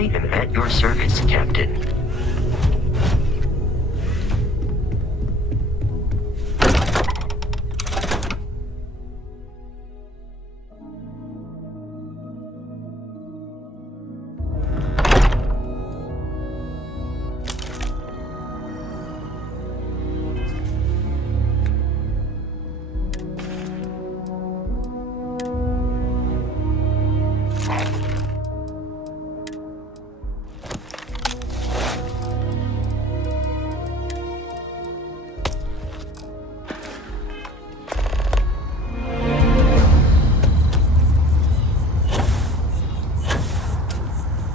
I am at your service, Captain.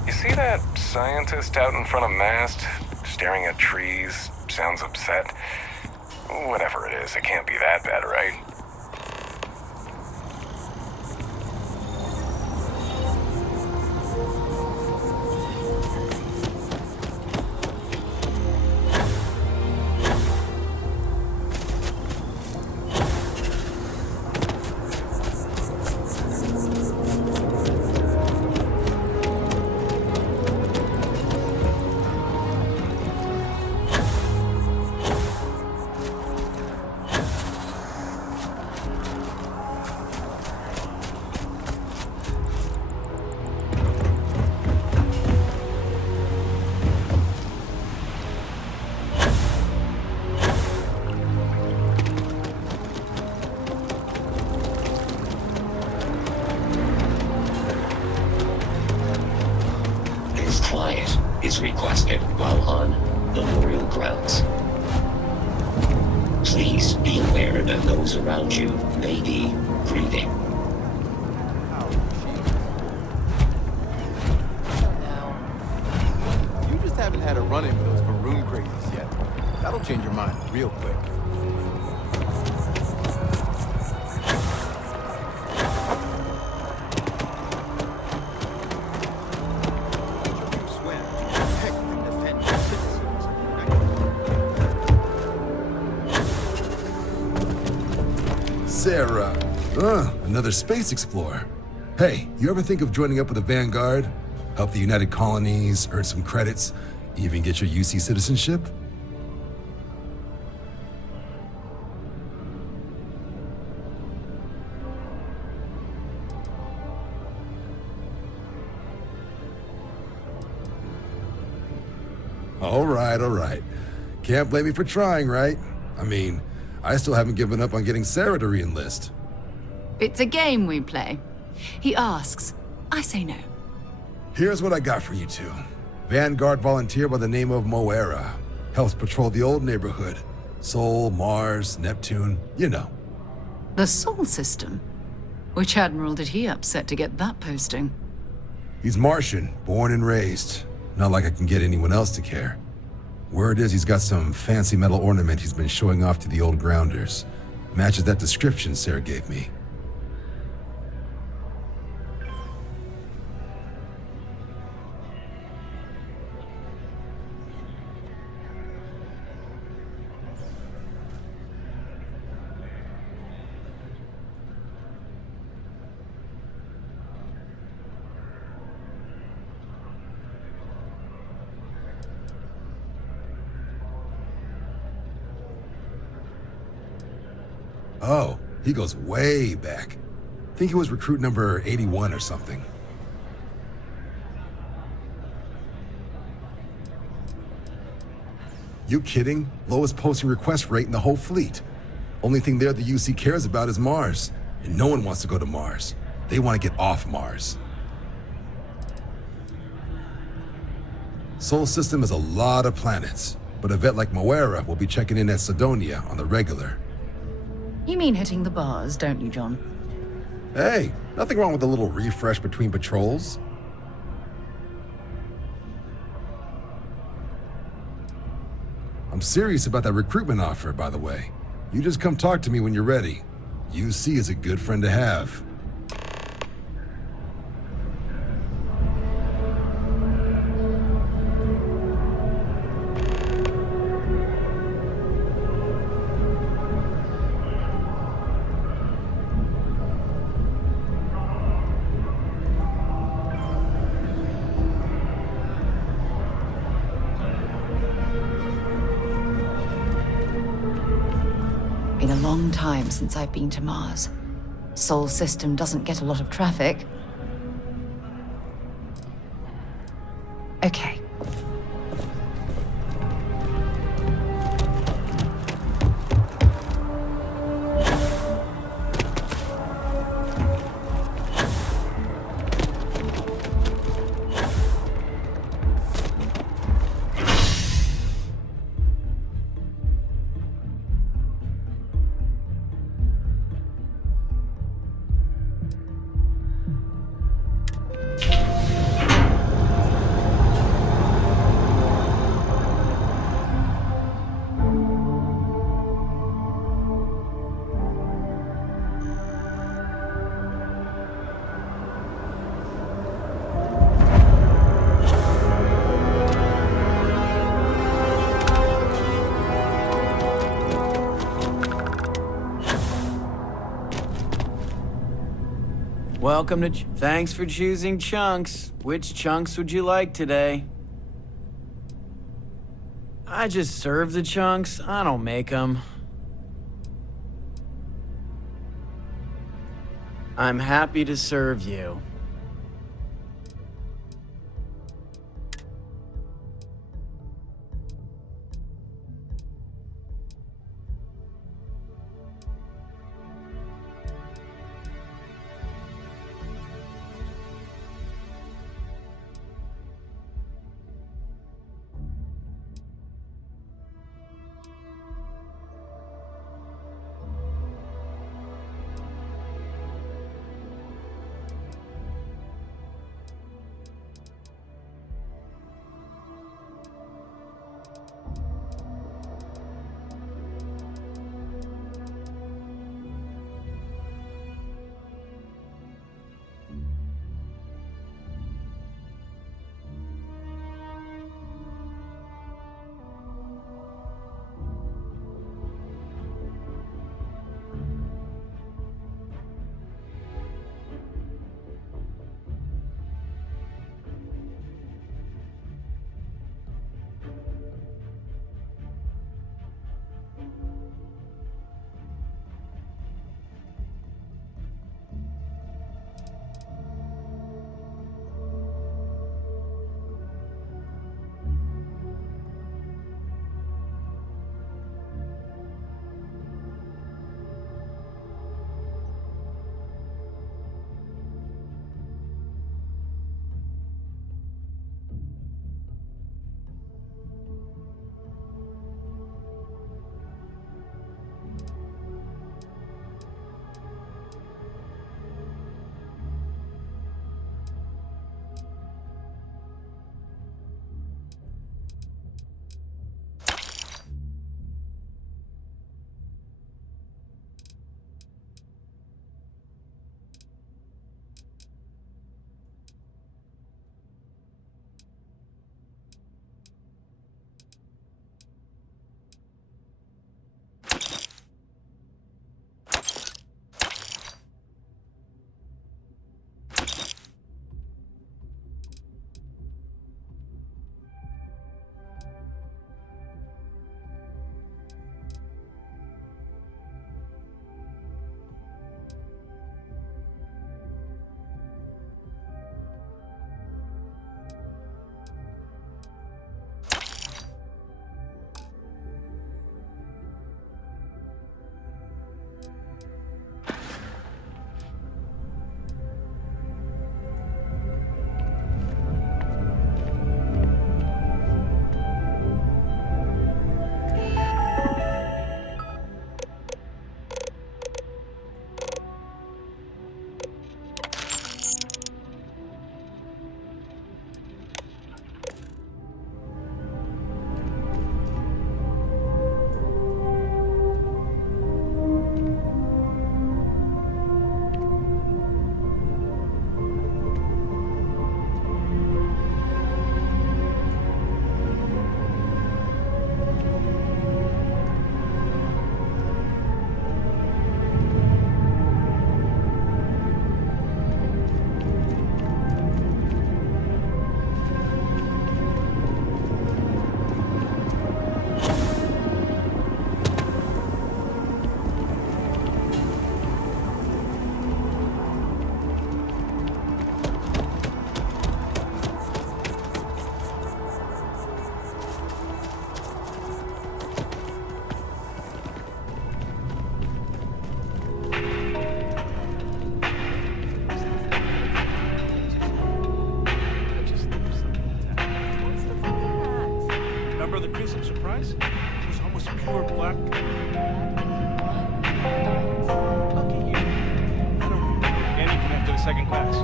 See that scientist out in front of mast, staring at trees, sounds upset? Whatever it is, it can't be that bad, right? Quiet is requested while on memorial grounds. Please be aware that those around you may be grieving. Now, you just haven't had a run-in with those maroon crazies yet. That'll change your mind real quick. Sarah. Another space explorer. Hey, you ever think of joining up with the Vanguard? Help the United Colonies, earn some credits, even get your UC citizenship? All right. Can't blame me for trying, right? I mean, I still haven't given up on getting Sarah to re-enlist. It's a game we play. He asks, I say no. Here's what I got for you two. Vanguard volunteer by the name of Moera. Helps patrol the old neighborhood. Sol, Mars, Neptune, you know. The Sol system? Which admiral did he upset to get that posting? He's Martian, born and raised. Not like I can get anyone else to care. Word is he's got some fancy metal ornament he's been showing off to the old grounders. Matches that description Sarah gave me. Oh, he goes way back. Think he was recruit number 81 or something. You kidding? Lowest posting request rate in the whole fleet. Only thing there the UC cares about is Mars. And no one wants to go to Mars. They want to get off Mars. Sol system has a lot of planets, but a vet like Moera will be checking in at Sidonia on the regular. You mean hitting the bars, don't you, John? Hey, nothing wrong with a little refresh between patrols. I'm serious about that recruitment offer, by the way. You just come talk to me when you're ready. UC is a good friend to have. long time since I've been to Mars. Sol system doesn't get a lot of traffic. Okay. Welcome to Thanks for choosing Chunks. Which chunks would you like today? I just serve the chunks. I don't make them. I'm happy to serve you. Clark. Look at you. I don't remember anything after the second class.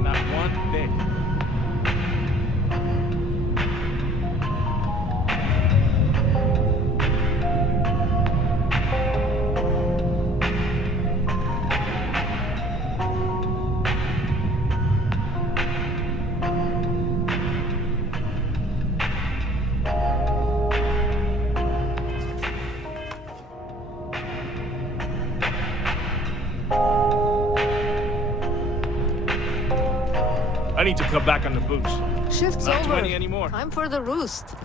Not one bit. I need to cut back on the booze. Shift's Not too over. many anymore. Time for the roost.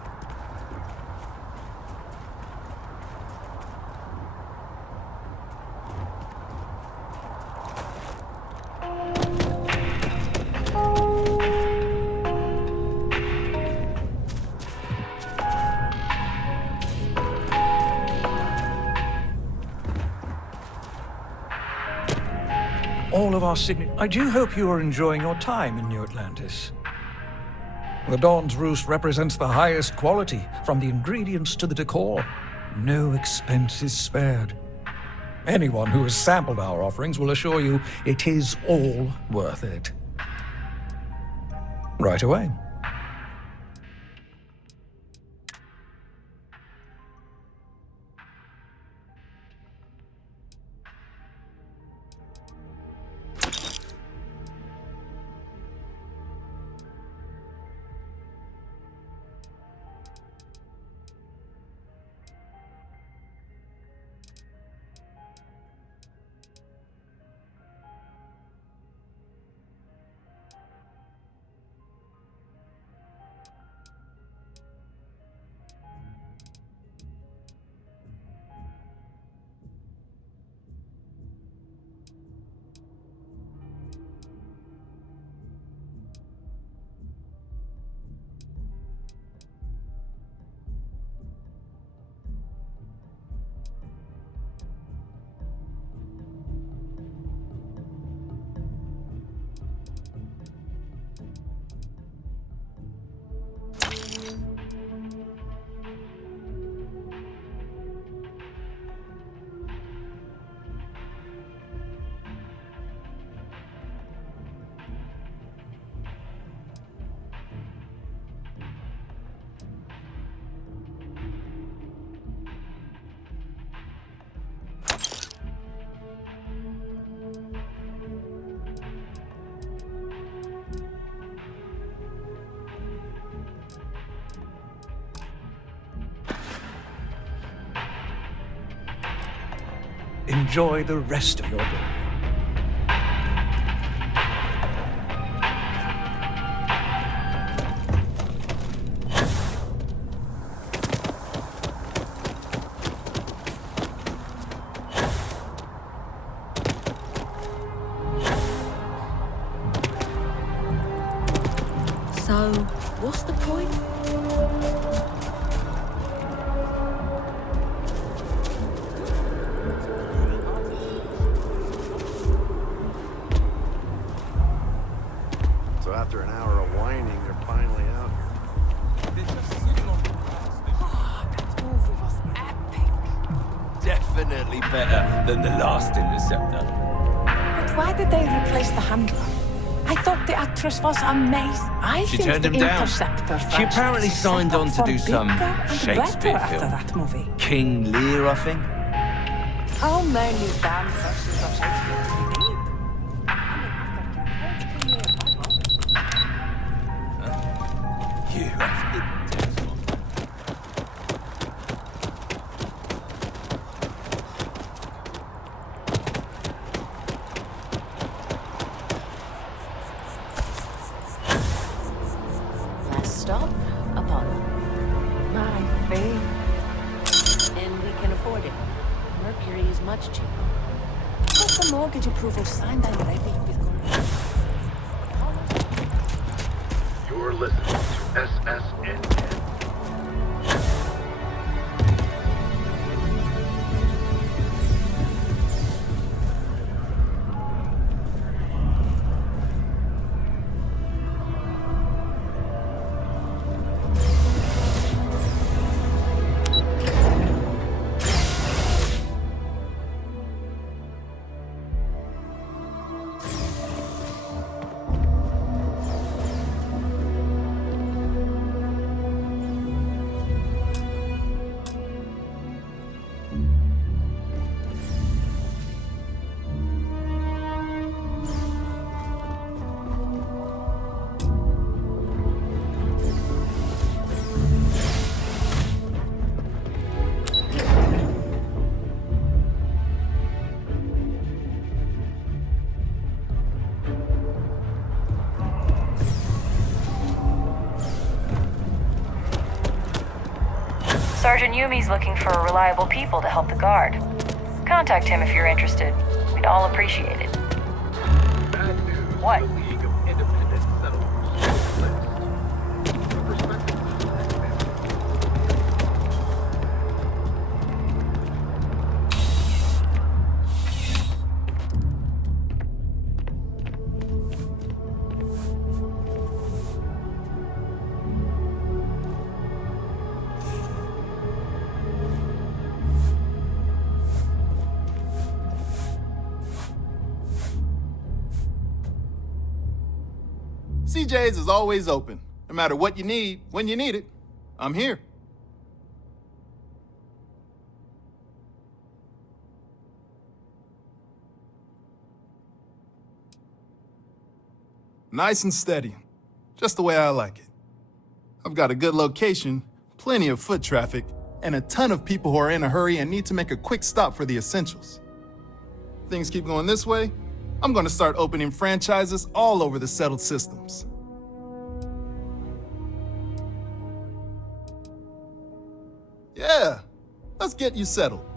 All of our I do hope you are enjoying your time in New Atlantis. The Dawn's Roost represents the highest quality, from the ingredients to the decor. No expense is spared. Anyone who has sampled our offerings will assure you it is all worth it. Right away. Enjoy the rest of your day. So, what's the point? So after an hour of whining, they're finally out here. That movie was epic. Definitely better than the last Interceptor. But why did they replace the handler? I thought the actress was amazing. I She think turned the him down. Interceptor She apparently franchise signed set on up to for do some bigger and Shakespeare better film. after that movie. King Lear, I think. How many damn versions of Shakespeare do we need? I mean, after King Lear, You have it. Last stop, Apollo. My favorite. And we can afford it. Mercury is much cheaper. got the mortgage approval signed and ready with You're listening to SSN. Sergeant Yumi's looking for reliable people to help the guard. Contact him if you're interested. We'd all appreciate it. Bad news. What? The League of Independent Settlers list. The perspective CJ's is always open. No matter what you need, when you need it, I'm here. Nice and steady. Just the way I like it. I've got a good location, plenty of foot traffic, and a ton of people who are in a hurry and need to make a quick stop for the essentials. Things keep going this way, I'm gonna start opening franchises all over the settled systems. Yeah, let's get you settled.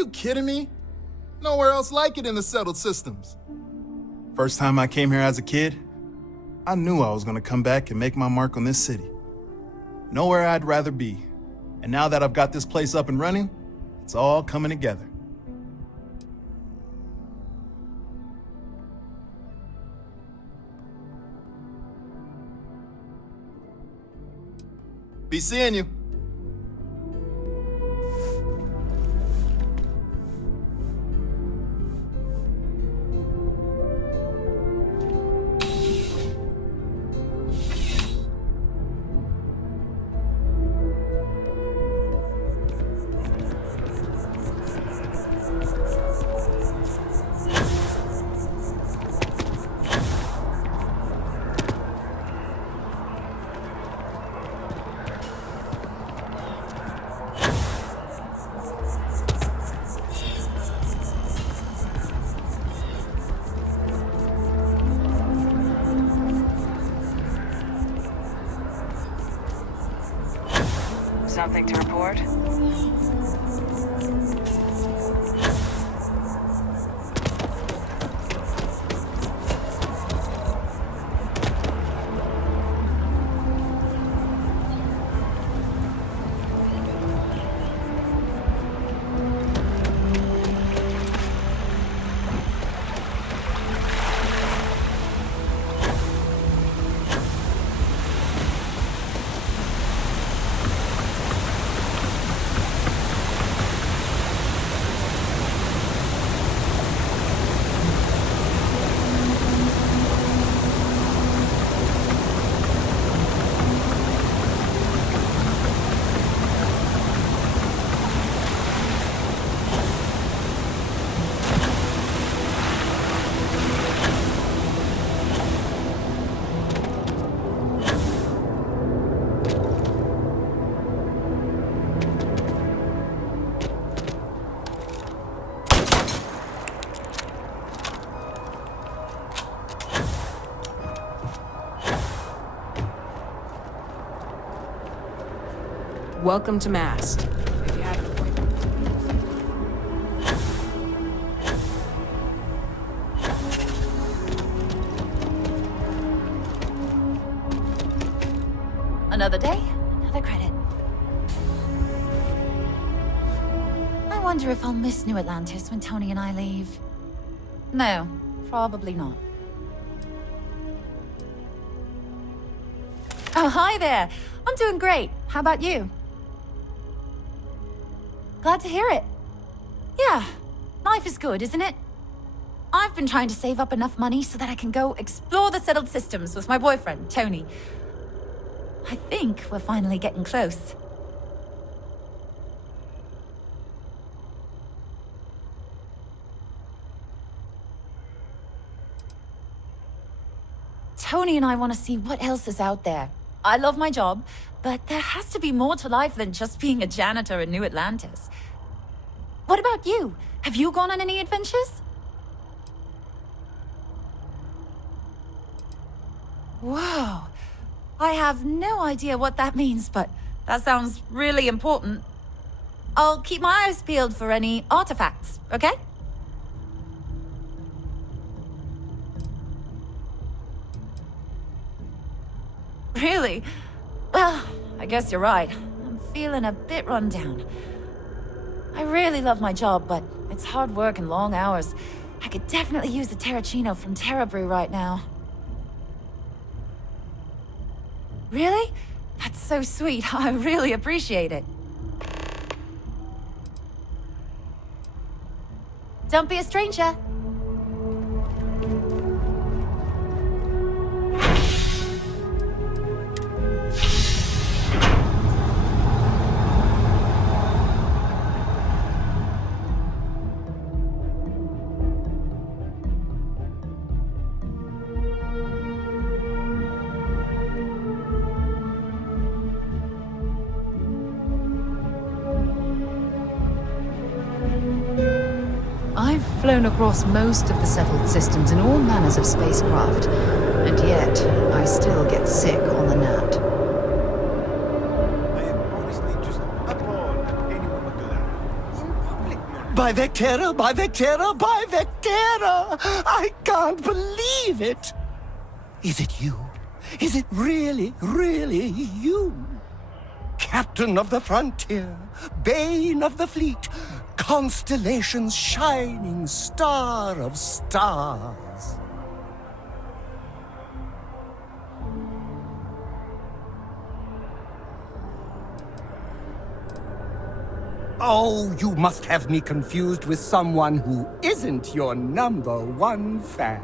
You kidding me? Nowhere else like it in the settled systems. First time I came here as a kid, I knew I was gonna come back and make my mark on this city. Nowhere I'd rather be. And now that I've got this place up and running, it's all coming together. Be seeing you. Something to report? Welcome to Mast. If you have an appointment. Another day, another credit. I wonder if I'll miss New Atlantis when Tony and I leave. No, probably not. Oh, hi there. I'm doing great. How about you? Glad to hear it. Yeah, life is good, isn't it? I've been trying to save up enough money so that I can go explore the settled systems with my boyfriend, Tony. I think we're finally getting close. Tony and I want to see what else is out there. I love my job, but there has to be more to life than just being a janitor in New Atlantis. What about you? Have you gone on any adventures? Whoa. I have no idea what that means, but that sounds really important. I'll keep my eyes peeled for any artifacts, okay? Really? Well, I guess you're right. I'm feeling a bit run down. I really love my job, but it's hard work and long hours. I could definitely use a Terracino from Terra Brew right now. Really? That's so sweet. I really appreciate it. Don't be a stranger. I've flown across most of the settled systems in all manners of spacecraft, and yet I still get sick on the gnat. I am honestly just appalled that anyone would do that. In public, no By Vectera, by Vectera, by Vectera! I can't believe it! Is it you? Is it really, really you? Captain of the frontier, bane of the fleet, constellation's shining star of stars. Oh, you must have me confused with someone who isn't your #1 fan.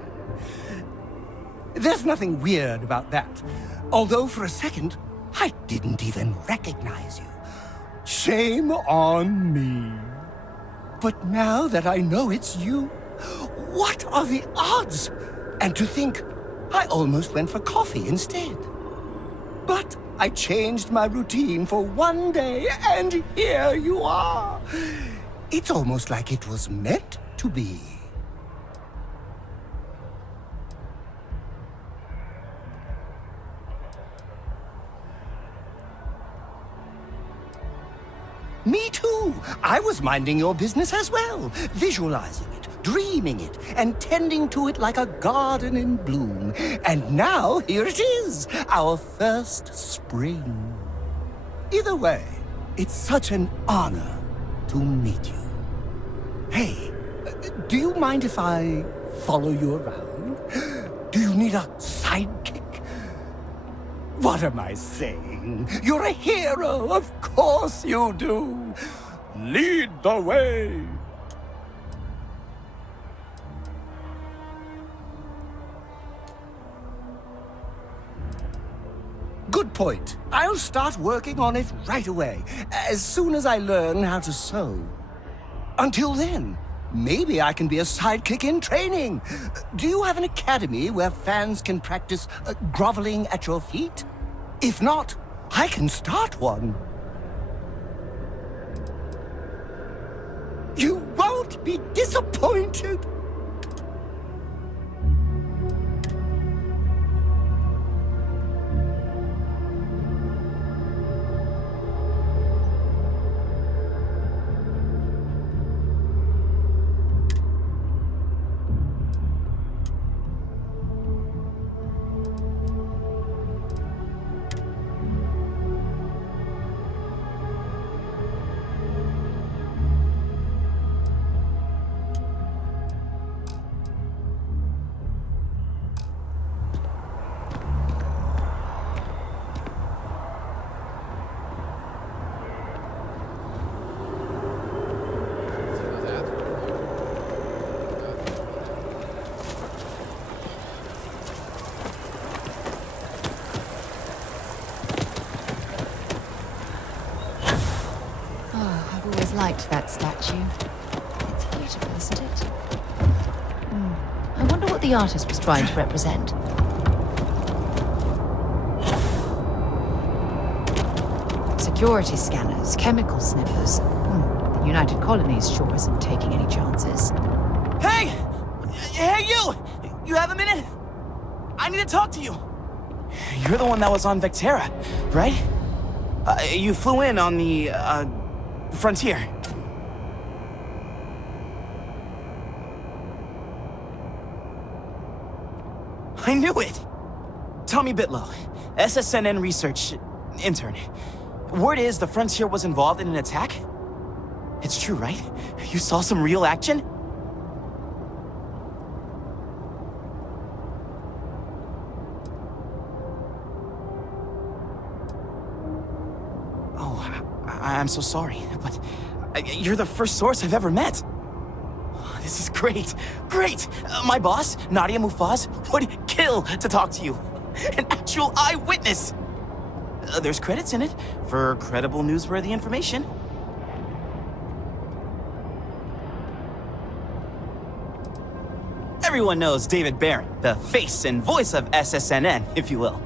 There's nothing weird about that. Although for a second, I didn't even recognize you. Shame on me. But now that I know it's you, what are the odds? And to think, I almost went for coffee instead. But I changed my routine for one day, and here you are. It's almost like it was meant to be. Me too. I was minding your business as well, visualizing it, dreaming it, and tending to it like a garden in bloom. And now, here it is, our first spring. Either way, it's such an honor to meet you. Hey, do you mind if I follow you around? Do you need a sidekick? What am I saying? You're a hero, of course you do. Lead the way. Good point. I'll start working on it right away, as soon as I learn how to sew. Until then, maybe I can be a sidekick in training. Do you have an academy where fans can practice groveling at your feet? If not, I can start one. You won't be disappointed. Liked that statue. It's beautiful, isn't it? I wonder what the artist was trying to represent. Security scanners, chemical sniffers. The United Colonies sure isn't taking any chances. Hey! Hey, you! You have a minute? I need to talk to you. You're the one that was on Vectera, right? You flew in on the, Frontier. I knew it! Tommy Bitlow, SSNN research intern. Word is the Frontier was involved in an attack? It's true, right? You saw some real action? I'm so sorry, but you're the first source I've ever met. This is great, great! My boss, Nadia Mufaz, would kill to talk to you. An actual eyewitness! There's credits in it for credible, newsworthy information. Everyone knows David Barron, the face and voice of SSNN, if you will.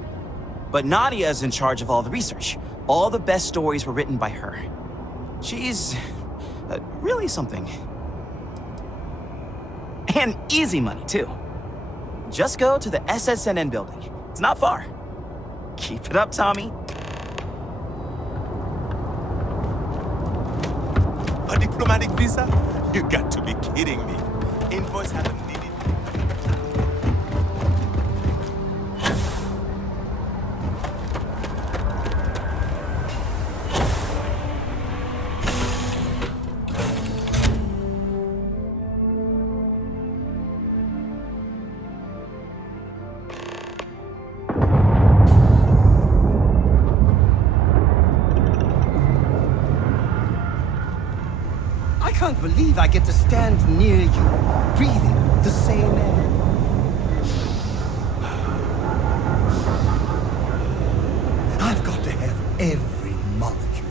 But Nadia is in charge of all the research. All the best stories were written by her. She's really something. And easy money, too. Just go to the SSNN building. It's not far. Keep it up, Tommy. A diplomatic visa? You got to be kidding me. Invoice haven't needed. I can't believe I get to stand near you, breathing the same air. I've got to have every molecule.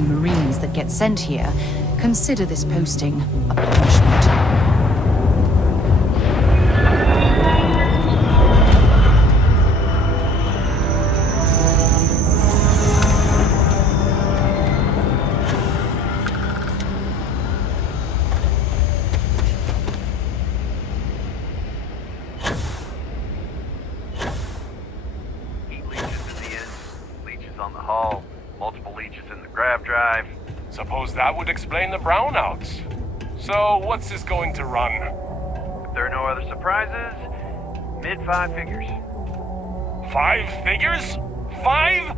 high-quality Marines that get sent here, consider this posting a punishment. On the hull, multiple leeches in the grav drive. Suppose that would explain the brownouts. So, what's this going to run? If there are no other surprises, mid-5 figures. 5 figures? 5?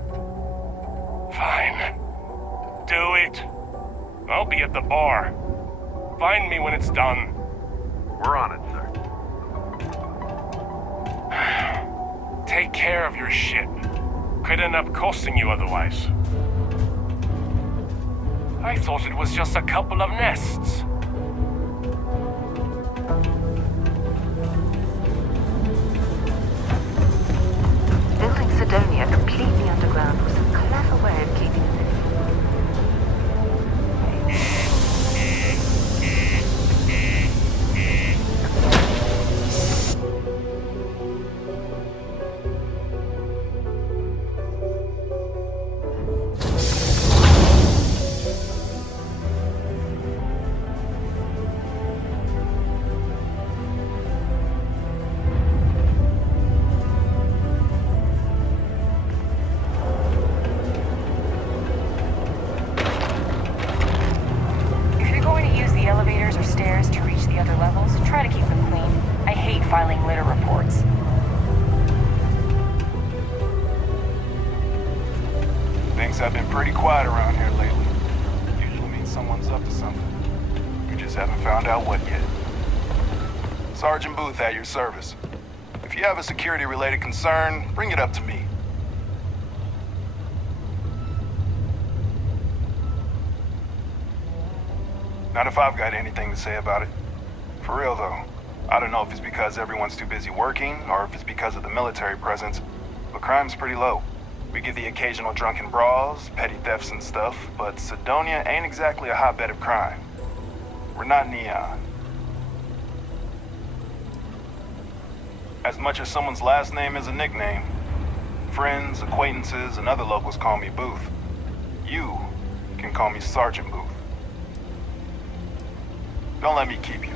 Fine. Do it. I'll be at the bar. Find me when it's done. We're on it, sir. Take care of your ship. Could end up costing you otherwise. I thought it was just a couple of nests. Building Sidonia completely underground was a clever way of keeping it hidden. Try to keep them clean. I hate filing litter reports. Things have been pretty quiet around here lately. Usually means someone's up to something. We just haven't found out what yet. Sergeant Booth at your service. If you have a security-related concern, bring it up to me. Not if I've got anything to say about it. For real, though. I don't know if it's because everyone's too busy working, or if it's because of the military presence, but crime's pretty low. We get the occasional drunken brawls, petty thefts and stuff, but Sidonia ain't exactly a hotbed of crime. We're not Neon. As much as someone's last name is a nickname, friends, acquaintances, and other locals call me Booth. You can call me Sergeant Booth. Don't let me keep you.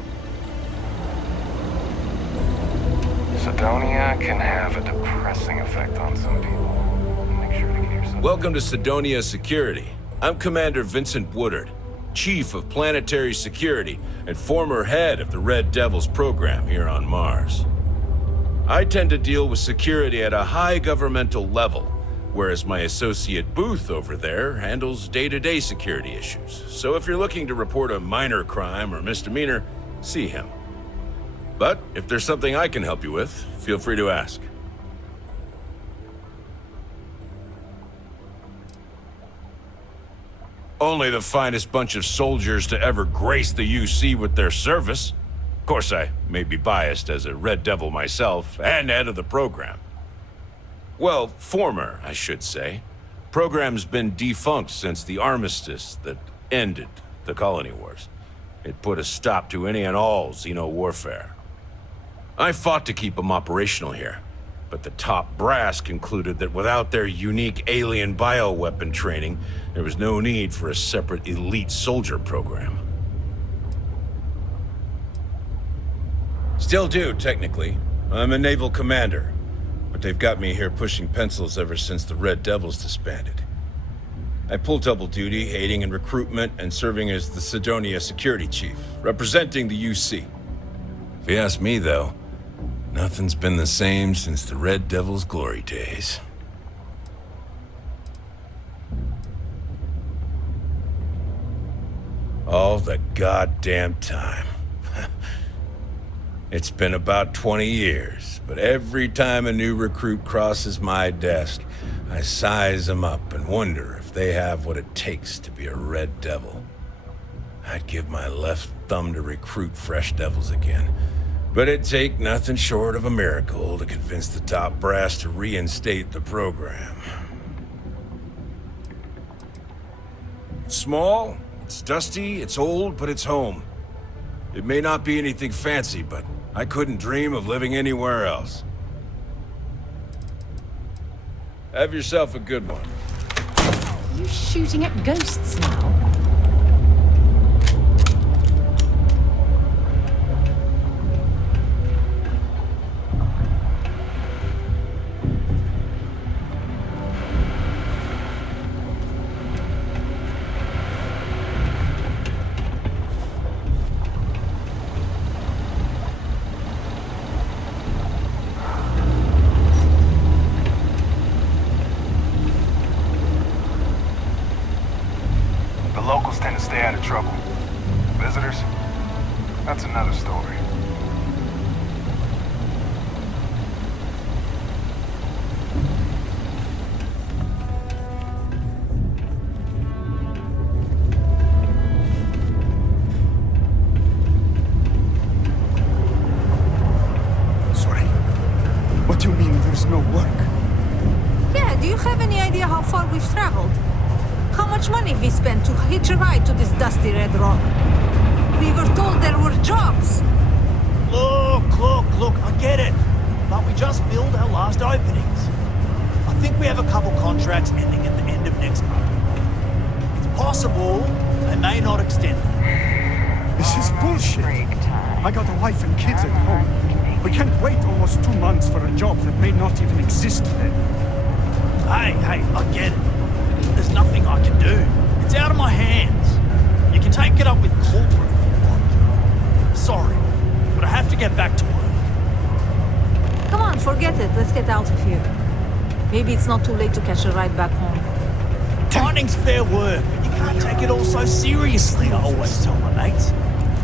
Sidonia can have a depressing effect on some people. Make sure to get yourself... Welcome to Sidonia Security. I'm Commander Vincent Woodard, Chief of Planetary Security and former head of the Red Devils program here on Mars. I tend to deal with security at a high governmental level, whereas my associate Booth over there handles day-to-day security issues. So if you're looking to report a minor crime or misdemeanor, see him. But if there's something I can help you with, feel free to ask. Only the finest bunch of soldiers to ever grace the UC with their service. Of course, I may be biased as a Red Devil myself and head of the program. Well, former, I should say. Program's been defunct since the armistice that ended the colony wars. It put a stop to any and all Xeno warfare. I fought to keep them operational here, but the top brass concluded that without their unique alien bioweapon training, there was no need for a separate elite soldier program. Still do, technically. I'm a naval commander, but they've got me here pushing pencils ever since the Red Devils disbanded. I pull double duty, aiding in recruitment and serving as the Sidonia Security Chief, representing the UC. If you ask me, though, nothing's been the same since the Red Devils' glory days. All the goddamn time. It's been about 20 years, but every time a new recruit crosses my desk, I size them up and wonder if they have what it takes to be a Red Devil. I'd give my left thumb to recruit fresh devils again, but it'd take nothing short of a miracle to convince the top brass to reinstate the program. It's small, it's dusty, it's old, but it's home. It may not be anything fancy, but I couldn't dream of living anywhere else. Have yourself a good one. Are you shooting at ghosts now? The locals tend to stay out of trouble. Visitors? That's another story. Sorry. What do you mean there's no work? Yeah, do you have any idea how far we've traveled? How much money we spent to hitch a ride to this dusty red rock? We were told there were jobs. Look, I get it. But we just filled our last openings. I think we have a couple contracts ending at the end of next month. It's possible they may not extend them. This is bullshit. I got a wife and kids at home. We can't wait almost 2 months for a job that may not even exist then. Hey, I get it. There's nothing I can do. It's out of my hands. You can take it up with corporate if you want. Sorry, but I have to get back to work. Come on, forget it. Let's get out of here. Maybe it's not too late to catch a ride back home. Mining's fair work, but you can't take it all so seriously, I always tell my mates.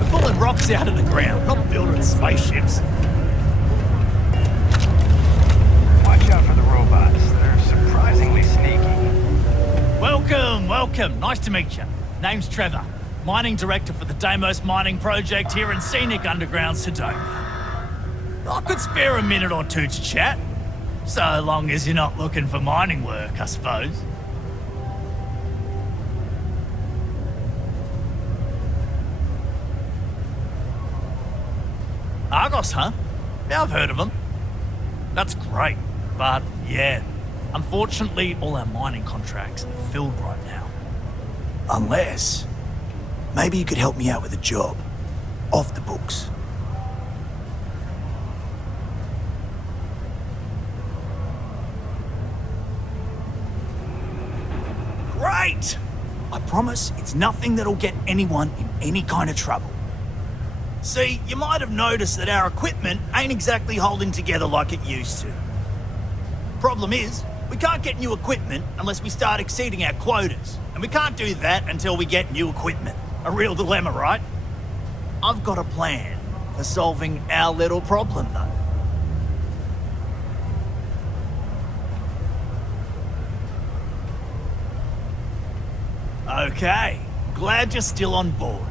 We're pulling rocks out of the ground, not building spaceships. Watch out for the robots. They're surprisingly sneaky. Welcome. Nice to meet you. Name's Trevor, mining director for the Deimos mining project here in scenic underground Sedona. I could spare a minute or two to chat, so long as you're not looking for mining work, I suppose. Argos, huh? Yeah, I've heard of them. That's great, but yeah, unfortunately all our mining contracts are filled right now. Unless, maybe you could help me out with a job, off the books. Great! I promise it's nothing that'll get anyone in any kind of trouble. See, you might have noticed that our equipment ain't exactly holding together like it used to. Problem is, we can't get new equipment unless we start exceeding our quotas. And we can't do that until we get new equipment. A real dilemma, right? I've got a plan for solving our little problem, though. Okay, glad you're still on board.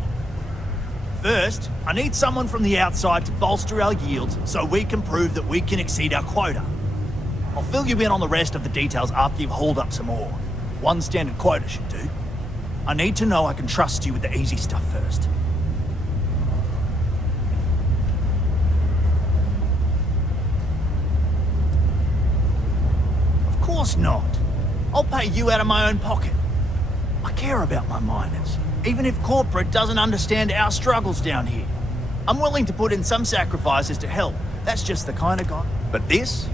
First, I need someone from the outside to bolster our yields so we can prove that we can exceed our quota. I'll fill you in on the rest of the details after you've hauled up some ore. One standard quota should do. I need to know I can trust you with the easy stuff first. Of course not. I'll pay you out of my own pocket. I care about my miners, even if corporate doesn't understand our struggles down here. I'm willing to put in some sacrifices to help. That's just the kind of guy. But this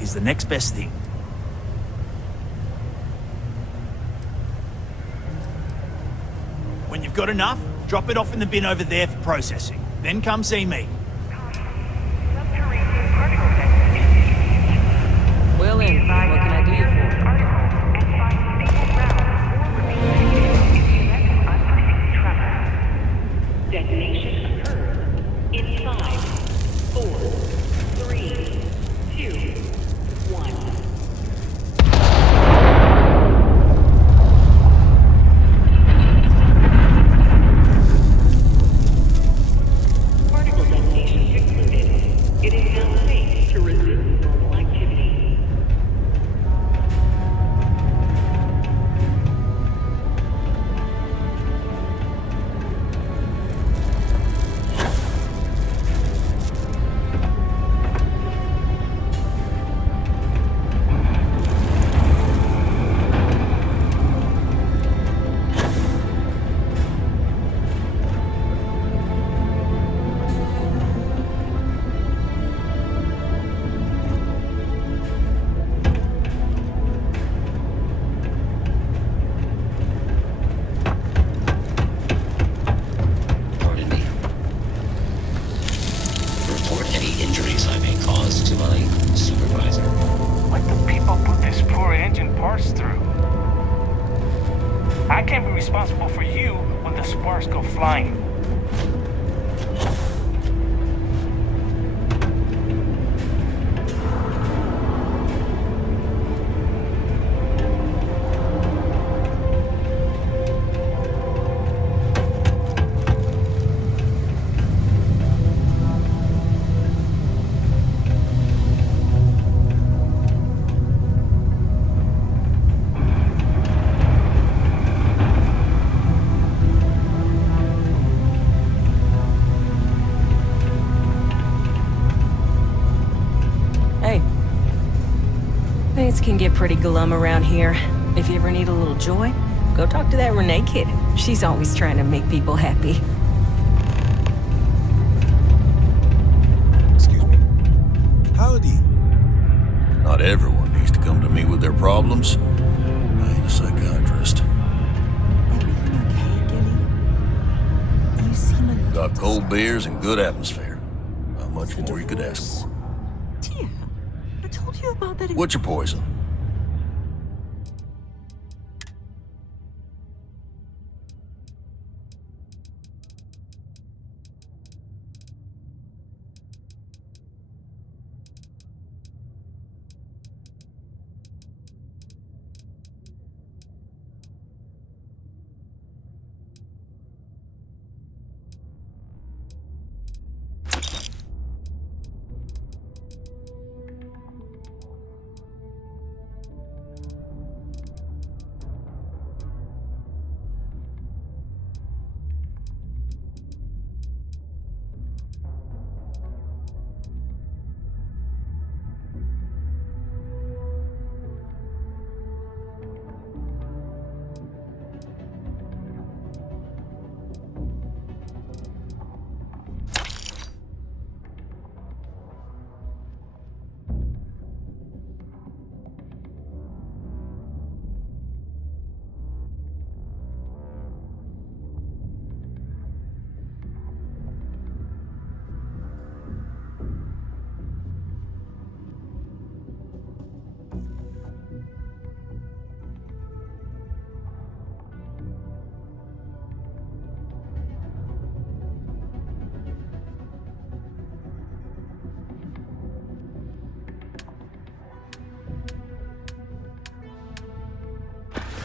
is the next best thing. When you've got enough, drop it off in the bin over there for processing. Then come see me. Well in, what can I do you for? Detonation occurs in 5, 4, 3, 2, 1. Particle detonation concluded. It is now safe to resume normal activity. can't be responsible for you when the sparks go flying. Things can get pretty glum around here. If you ever need a little joy, go talk to that Renee kid. She's always trying to make people happy. Excuse me. Howdy. Not everyone needs to come to me with their problems. I ain't a psychiatrist. Everything okay, Gilly? You seem a little... Got cold beers and good atmosphere. Not much more you could ask for. Dear, I told you about that... What's your poison?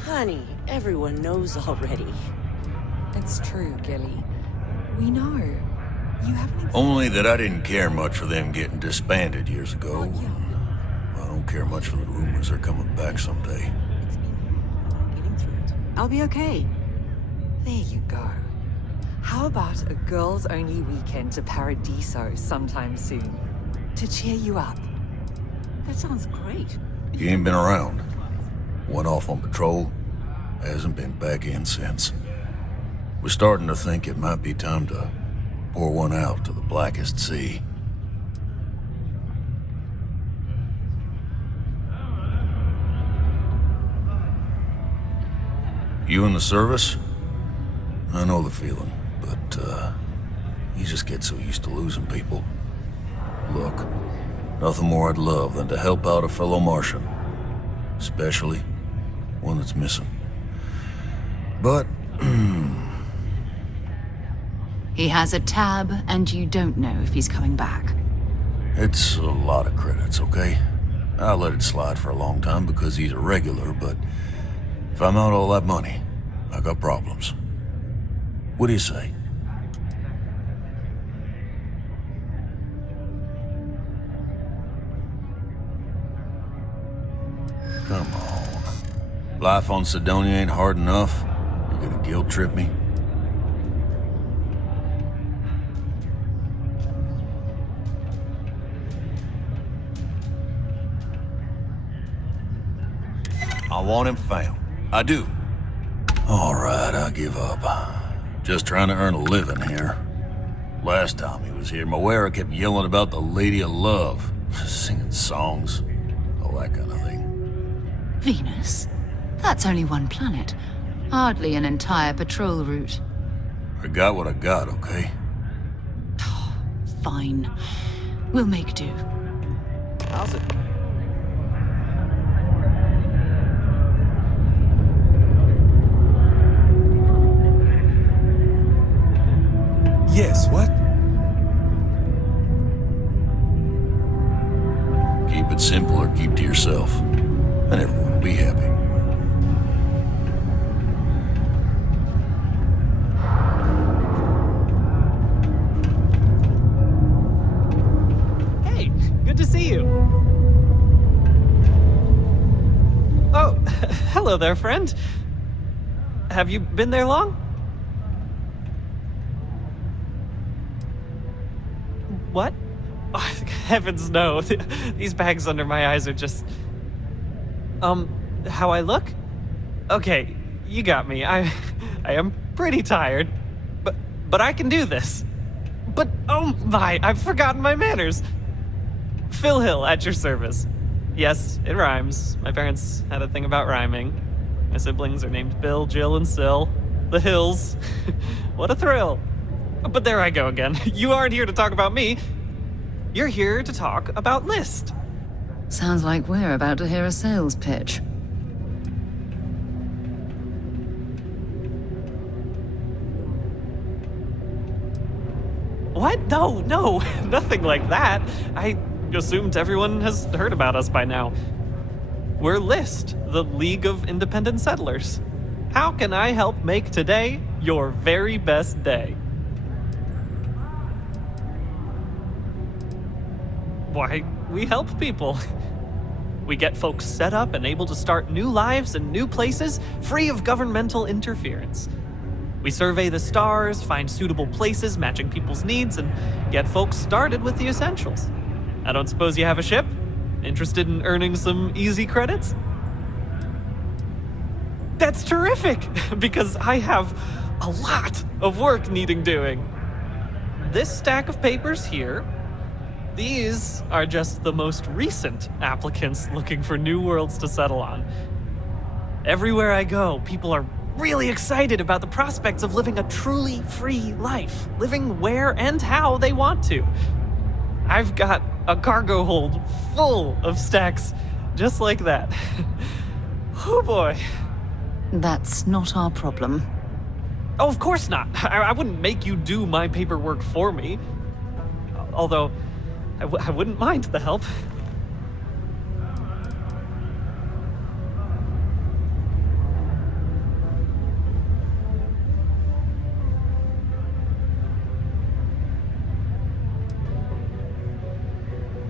Honey, everyone knows already. It's true, Gilly. We know. You haven't... Only that I didn't care much for them getting disbanded years ago. I don't care much for the rumors they're coming back someday. Getting through it. I'll be okay. There you go. How about a girls-only weekend to Paradiso sometime soon? To cheer you up. That sounds great. You ain't been around. Went off on patrol. Hasn't been back in since. We're starting to think it might be time to pour one out to the blackest sea. You in the service? I know the feeling, but you just get so used to losing people. Look, nothing more I'd love than to help out a fellow Martian. Especially one that's missing. But... He has a tab, and you don't know if he's coming back. It's a lot of credits, okay? I let it slide for a long time because he's a regular, but if I'm out all that money, I got problems. What do you say? Come on. Life on Sidonia ain't hard enough. You're gonna guilt trip me? I want him found. I do. All right, I give up. Just trying to earn a living here. Last time he was here, Moira kept yelling about the Lady of Love, singing songs, all that kind of thing. Venus? That's only one planet. Hardly an entire patrol route. I got what I got, okay? Fine. We'll make do. How's it? Hello there, friend. Have you been there long? What? Oh, heavens no. These bags under my eyes are just... how I look? Okay, you got me. I am pretty tired. But I can do this. But, oh my, I've forgotten my manners. Phil Hill, at your service. Yes, it rhymes. My parents had a thing about rhyming. My siblings are named Bill, Jill, and Sil. The Hills. What a thrill. But there I go again. You aren't here to talk about me. You're here to talk about List. Sounds like we're about to hear a sales pitch. What? No, nothing like that. I assumed everyone has heard about us by now. We're List, the League of Independent Settlers. How can I help make today your very best day? Why, we help people. We get folks set up and able to start new lives in new places, free of governmental interference. We survey the stars, find suitable places matching people's needs, and get folks started with the essentials. I don't suppose you have a ship? Interested in earning some easy credits? That's terrific, because I have a lot of work needing doing. This stack of papers here, these are just the most recent applicants looking for new worlds to settle on. Everywhere I go, people are really excited about the prospects of living a truly free life, living where and how they want to. I've got a cargo hold full of stacks just like that. Oh boy. That's not our problem. Oh, of course not. I wouldn't make you do my paperwork for me. Although, I wouldn't mind the help.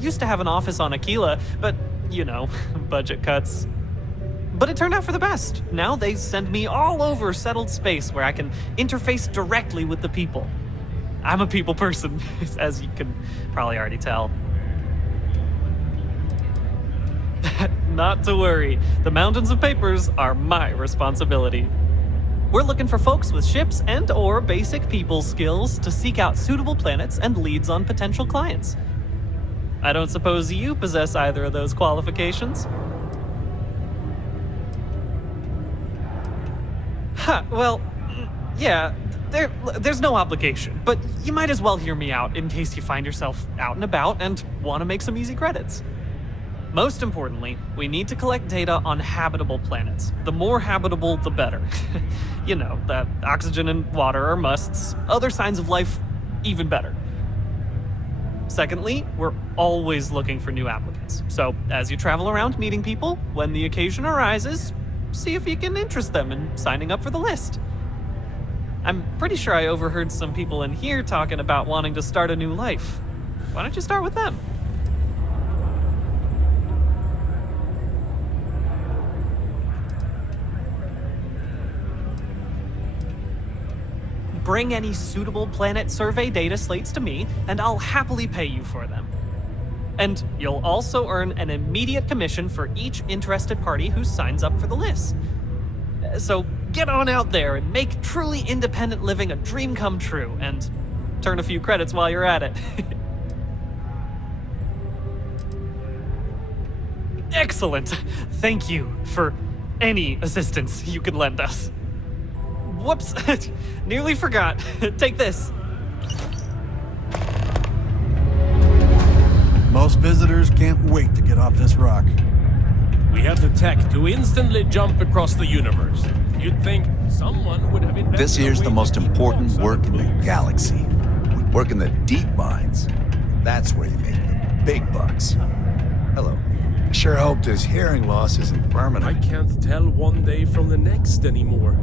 Used to have an office on Aquila, but, you know, budget cuts. But it turned out for the best. Now they send me all over settled space where I can interface directly with the people. I'm a people person, as you can probably already tell. Not to worry, the mountains of papers are my responsibility. We're looking for folks with ships and/or basic people skills to seek out suitable planets and leads on potential clients. I don't suppose you possess either of those qualifications? Well, yeah, there's no obligation, but you might as well hear me out in case you find yourself out and about and want to make some easy credits. Most importantly, we need to collect data on habitable planets. The more habitable, the better. You know, that oxygen and water are musts. Other signs of life, even better. Secondly, we're always looking for new applicants. So, as you travel around meeting people, when the occasion arises, see if you can interest them in signing up for the list. I'm pretty sure I overheard some people in here talking about wanting to start a new life. Why don't you start with them? Bring any suitable planet survey data slates to me, and I'll happily pay you for them. And you'll also earn an immediate commission for each interested party who signs up for the list. So get on out there and make truly independent living a dream come true, and turn a few credits while you're at it. Excellent. Thank you for any assistance you can lend us. Whoops, nearly forgot. Take this. Most visitors can't wait to get off this rock. We have the tech to instantly jump across the universe. You'd think someone would have invented. This here's the most important work in the galaxy. We work in the deep mines. That's where you make the big bucks. Hello. I sure hope this hearing loss isn't permanent. I can't tell one day from the next anymore.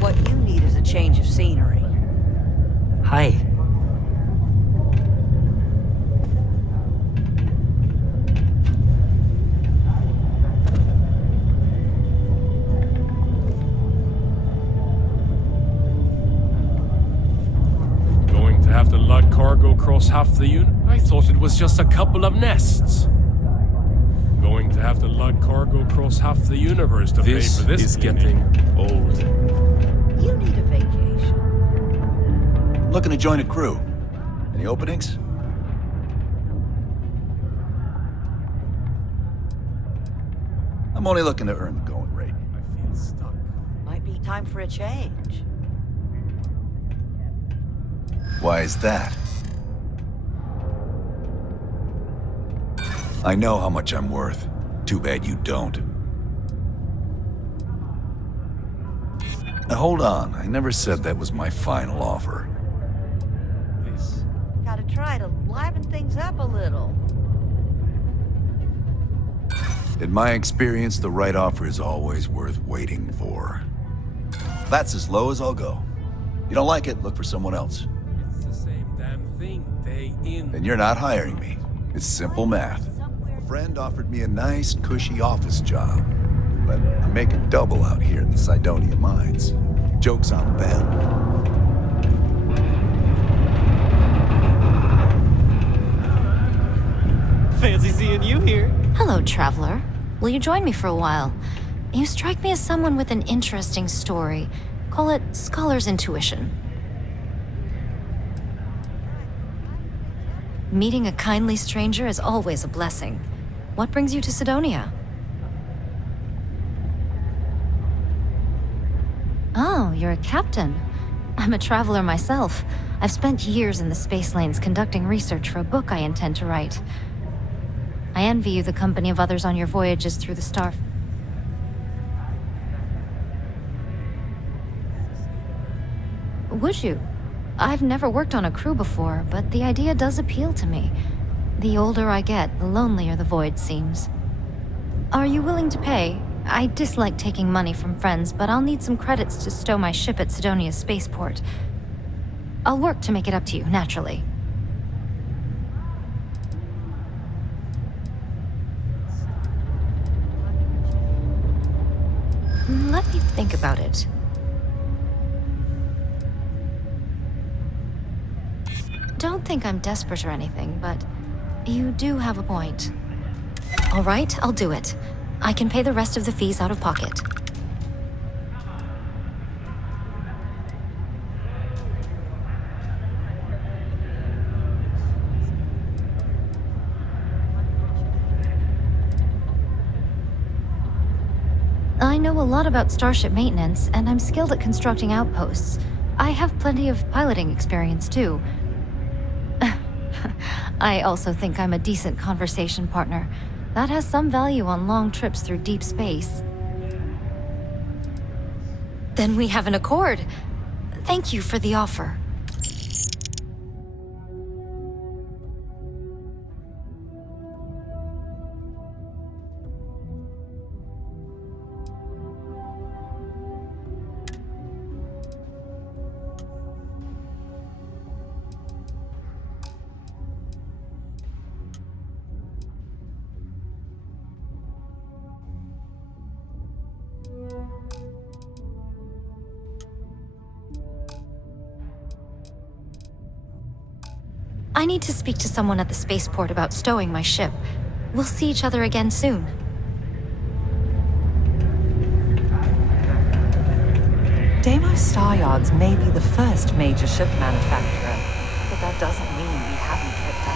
What you need is a change of scenery. Hi. cargo across half the I thought it was just a couple of nests. Going to have to lug cargo across half the universe to pay for this. This is getting old. You need a vacation. Looking to join a crew. Any openings? I'm only looking to earn the going rate. I feel stuck. Might be time for a change. Why is that? I know how much I'm worth. Too bad you don't. Now hold on, I never said that was my final offer. Gotta try to liven things up a little. In my experience, the right offer is always worth waiting for. That's as low as I'll go. You don't like it, look for someone else. It's the same damn thing day in. And you're not hiring me. It's simple math. A friend offered me a nice, cushy office job. But I'm making double out here in the Cydonia mines. Joke's on them. Fancy seeing you here. Hello, traveler. Will you join me for a while? You strike me as someone with an interesting story. Call it scholar's intuition. Meeting a kindly stranger is always a blessing. What brings you to Cydonia? Oh, you're a captain. I'm a traveler myself. I've spent years in the space lanes conducting research for a book I intend to write. I envy you the company of others on your voyages through the star. Would you? I've never worked on a crew before, but the idea does appeal to me. The older I get, the lonelier the void seems. Are you willing to pay? I dislike taking money from friends, but I'll need some credits to stow my ship at Cydonia's spaceport. I'll work to make it up to you, naturally. Let me think about it. Don't think I'm desperate or anything, but you do have a point. All right, I'll do it. I can pay the rest of the fees out of pocket. I know a lot about starship maintenance, and I'm skilled at constructing outposts. I have plenty of piloting experience, too. I also think I'm a decent conversation partner. That has some value on long trips through deep space. Then we have an accord. Thank you for the offer. I need to speak to someone at the spaceport about stowing my ship. We'll see each other again soon. Deimos Star Yards may be the first major ship manufacturer, but that doesn't mean we haven't kept up.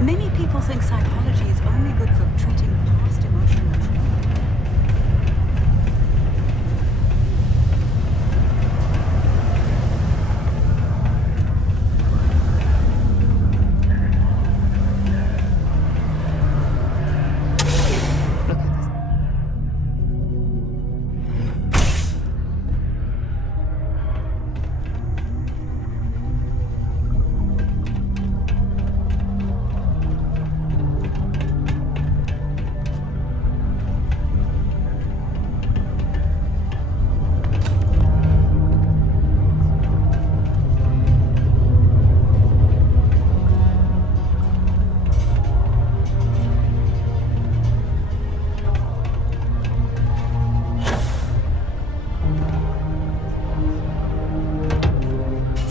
Many people think psychology is only good for treating past emotional trauma.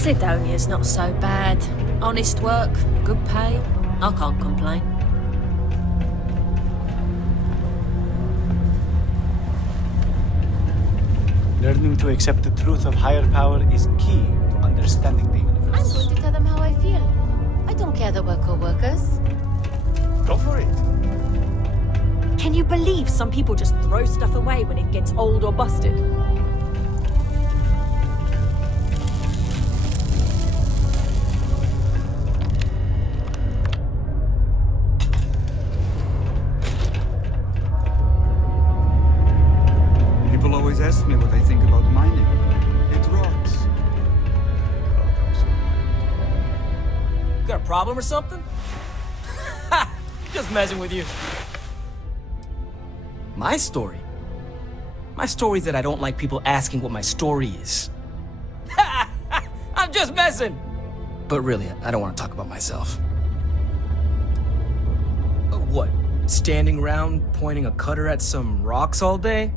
Sidonia's not so bad. Honest work, good pay. I can't complain. Learning to accept the truth of higher power is key to understanding the universe. I'm going to tell them how I feel. I don't care that we're co-workers. Go for it. Can you believe some people just throw stuff away when it gets old or busted? People always ask me what I think about mining. It rocks. Got a problem or something? Ha! Just messing with you. My story? My story is that I don't like people asking what my story is. I'm just messing! But really, I don't want to talk about myself. What? Standing around pointing a cutter at some rocks all day?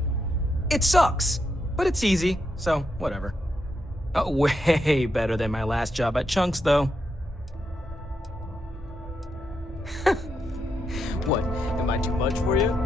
It sucks, but it's easy, so whatever. Way better than my last job at Chunks, though. What? Am I too much for you?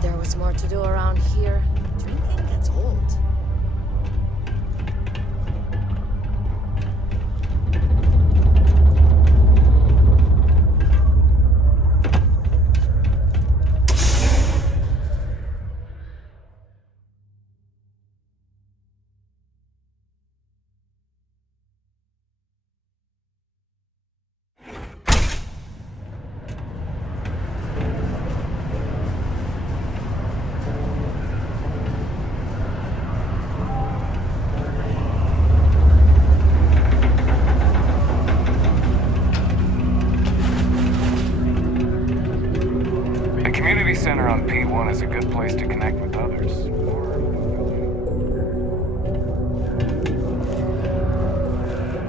There was more to do around here. Drinking gets old. Center on P1 is a good place to connect with others.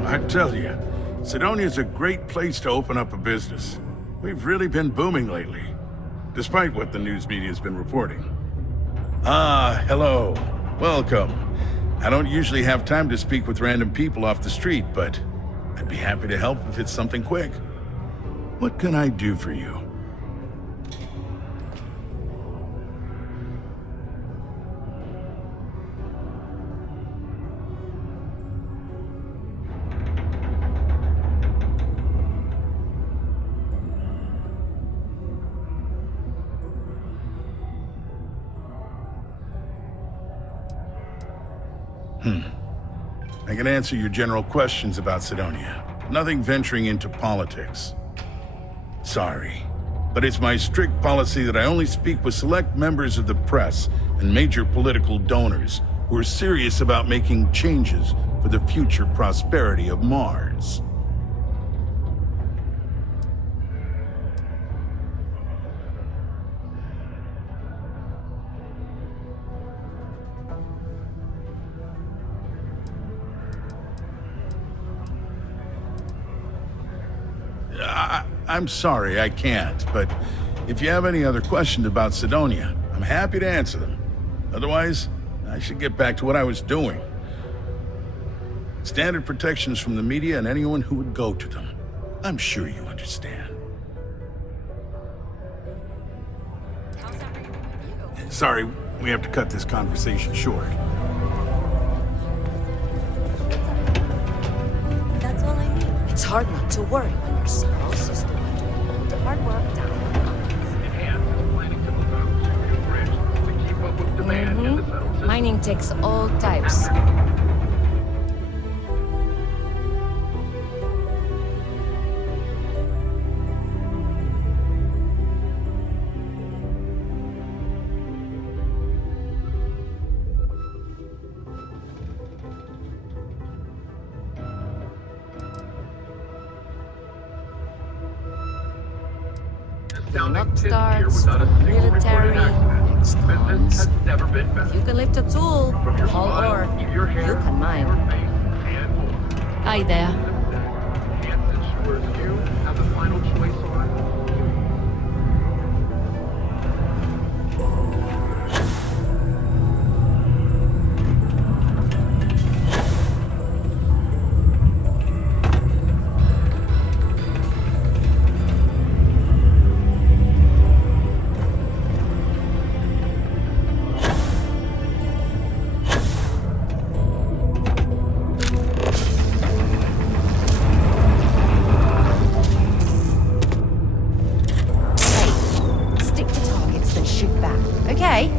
I tell you, Sidonia's a great place to open up a business. We've really been booming lately, despite what the news media's been reporting. Ah, hello. Welcome. I don't usually have time to speak with random people off the street, but I'd be happy to help if it's something quick. What can I do for you? I can answer your general questions about Sidonia. Nothing venturing into politics. Sorry, but it's my strict policy that I only speak with select members of the press and major political donors who are serious about making changes for the future prosperity of Mars. I'm sorry, I can't, but if you have any other questions about Sidonia, I'm happy to answer them. Otherwise, I should get back to what I was doing. Standard protections from the media and anyone who would go to them. I'm sure you understand. Sorry, we have to cut this conversation short. That's all I need. It's hard not to worry when your small sister went to all the hard work down. Mining takes all types. One upstarts, one military, ex-cons. If you can lift a tool, all ore, you can mine. Hi there. Stick to targets, then shoot back. Okay?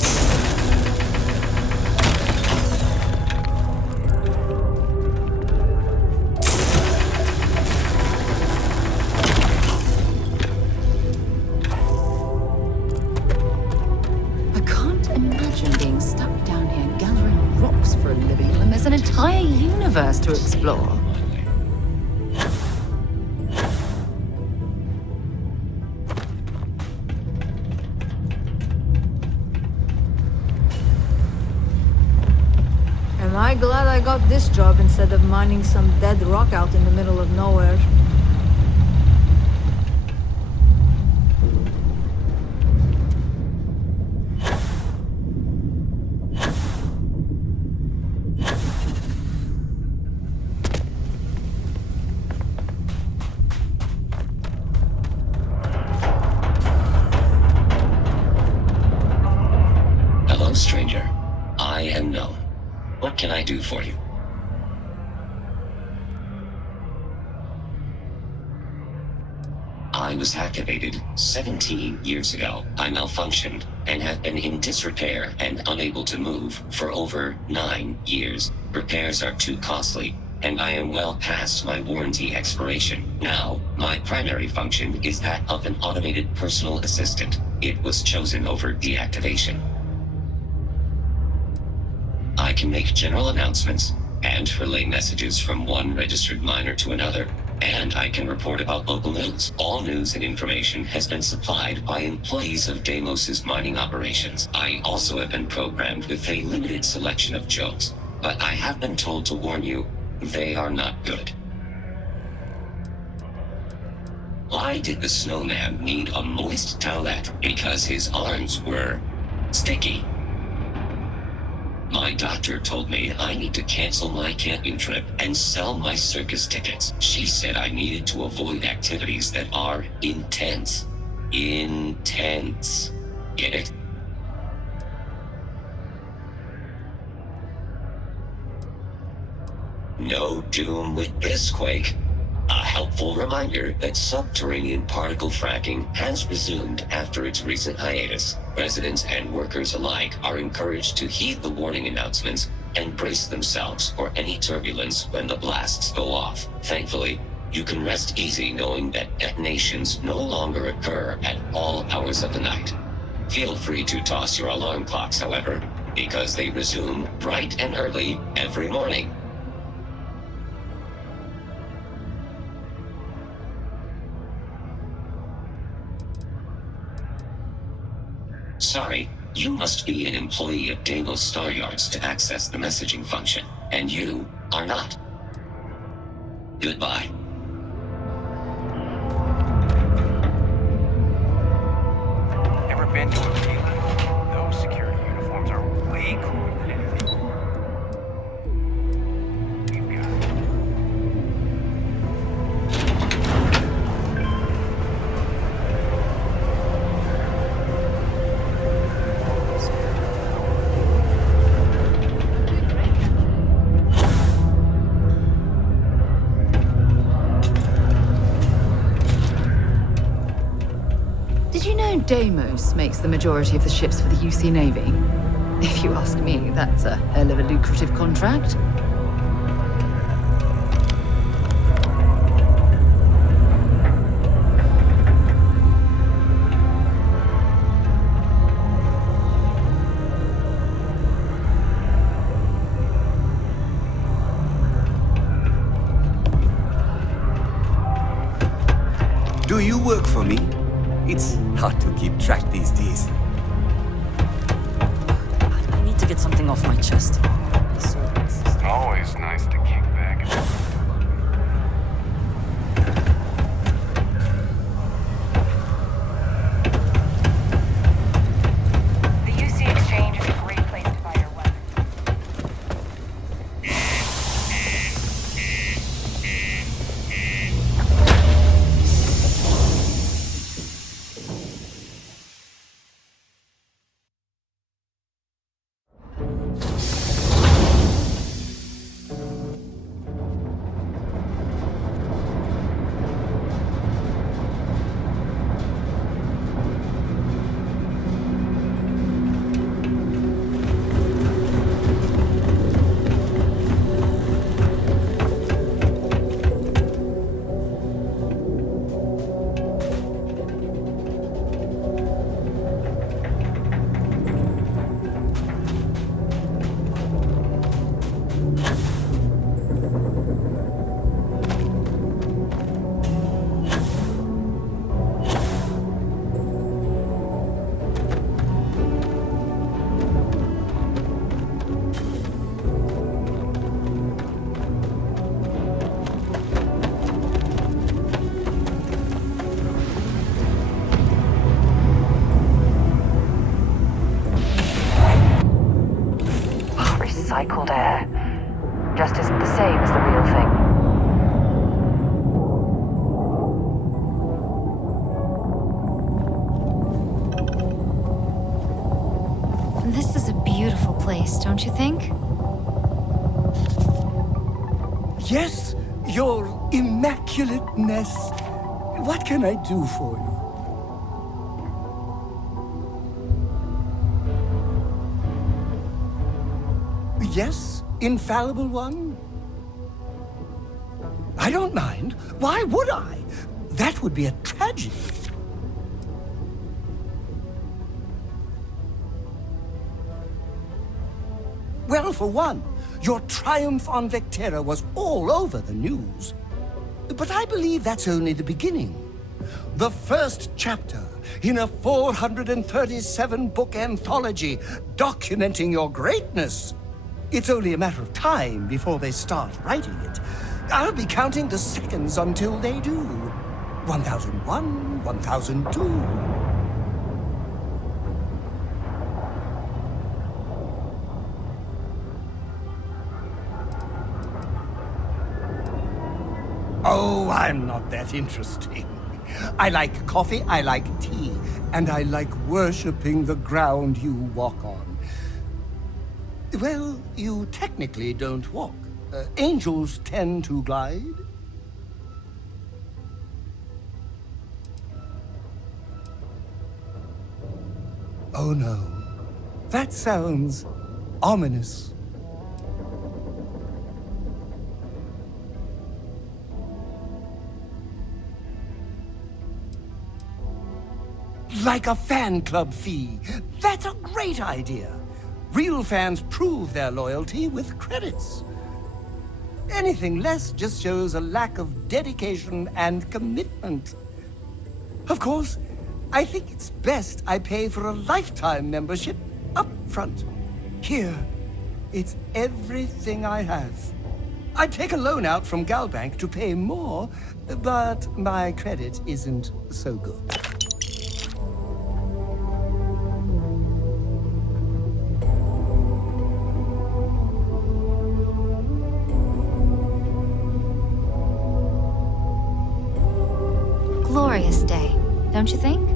I can't imagine being stuck down here gathering rocks for a living when there's an entire universe to explore. Am I glad I got this job instead of mining some dead rock out in the middle of nowhere? Hello, stranger. I am known. What can I do for you? I was activated 17 years ago. I malfunctioned and have been in disrepair and unable to move for over 9 years. Repairs are too costly, and I am well past my warranty expiration. Now, my primary function is that of an automated personal assistant. It was chosen over deactivation. I can make general announcements and relay messages from one registered miner to another, and I can report about local news. All news and information has been supplied by employees of Deimos's mining operations. I also have been programmed with a limited selection of jokes, but I have been told to warn you, they are not good. Why did the snowman need a moist towelette? Because his arms were sticky. My doctor told me I need to cancel my camping trip and sell my circus tickets. She said I needed to avoid activities that are intense. Intense. Get it? No doom with this quake. A helpful reminder that subterranean particle fracking has resumed after its recent hiatus. Residents and workers alike are encouraged to heed the warning announcements and brace themselves for any turbulence when the blasts go off. Thankfully, you can rest easy knowing that detonations no longer occur at all hours of the night. Feel free to toss your alarm clocks, however, because they resume bright and early every morning. Sorry, you must be an employee of Deimos Star Yards to access the messaging function, and you are not. Goodbye. Ever been to a field? Those security uniforms are way cooler than anything. Deimos makes the majority of the ships for the UC Navy. If you ask me, that's a hell of a lucrative contract. Do you work for me? It's hard to keep track these days. I need to get something off my chest. Always nice to kick back. The UC Exchange is a great place to buy your weapons. Recycled air. Just isn't the same as the real thing. This is a beautiful place, don't you think? Yes, your immaculateness. What can I do for you? Yes, infallible one? I don't mind. Why would I? That would be a tragedy. Well, for one, your triumph on Vectera was all over the news. But I believe that's only the beginning. The first chapter in a 437-book anthology documenting your greatness. It's only a matter of time before they start writing it. I'll be counting the seconds until they do. 1001, 1002. Oh, I'm not that interesting. I like coffee, I like tea, and I like worshipping the ground you walk on. Well, you technically don't walk. Angels tend to glide. Oh no, that sounds ominous. Like a fan club fee. That's a great idea. Real fans prove their loyalty with credits. Anything less just shows a lack of dedication and commitment. Of course, I think it's best I pay for a lifetime membership up front. Here, it's everything I have. I'd take a loan out from Galbank to pay more, but my credit isn't so good. Glorious day, don't you think?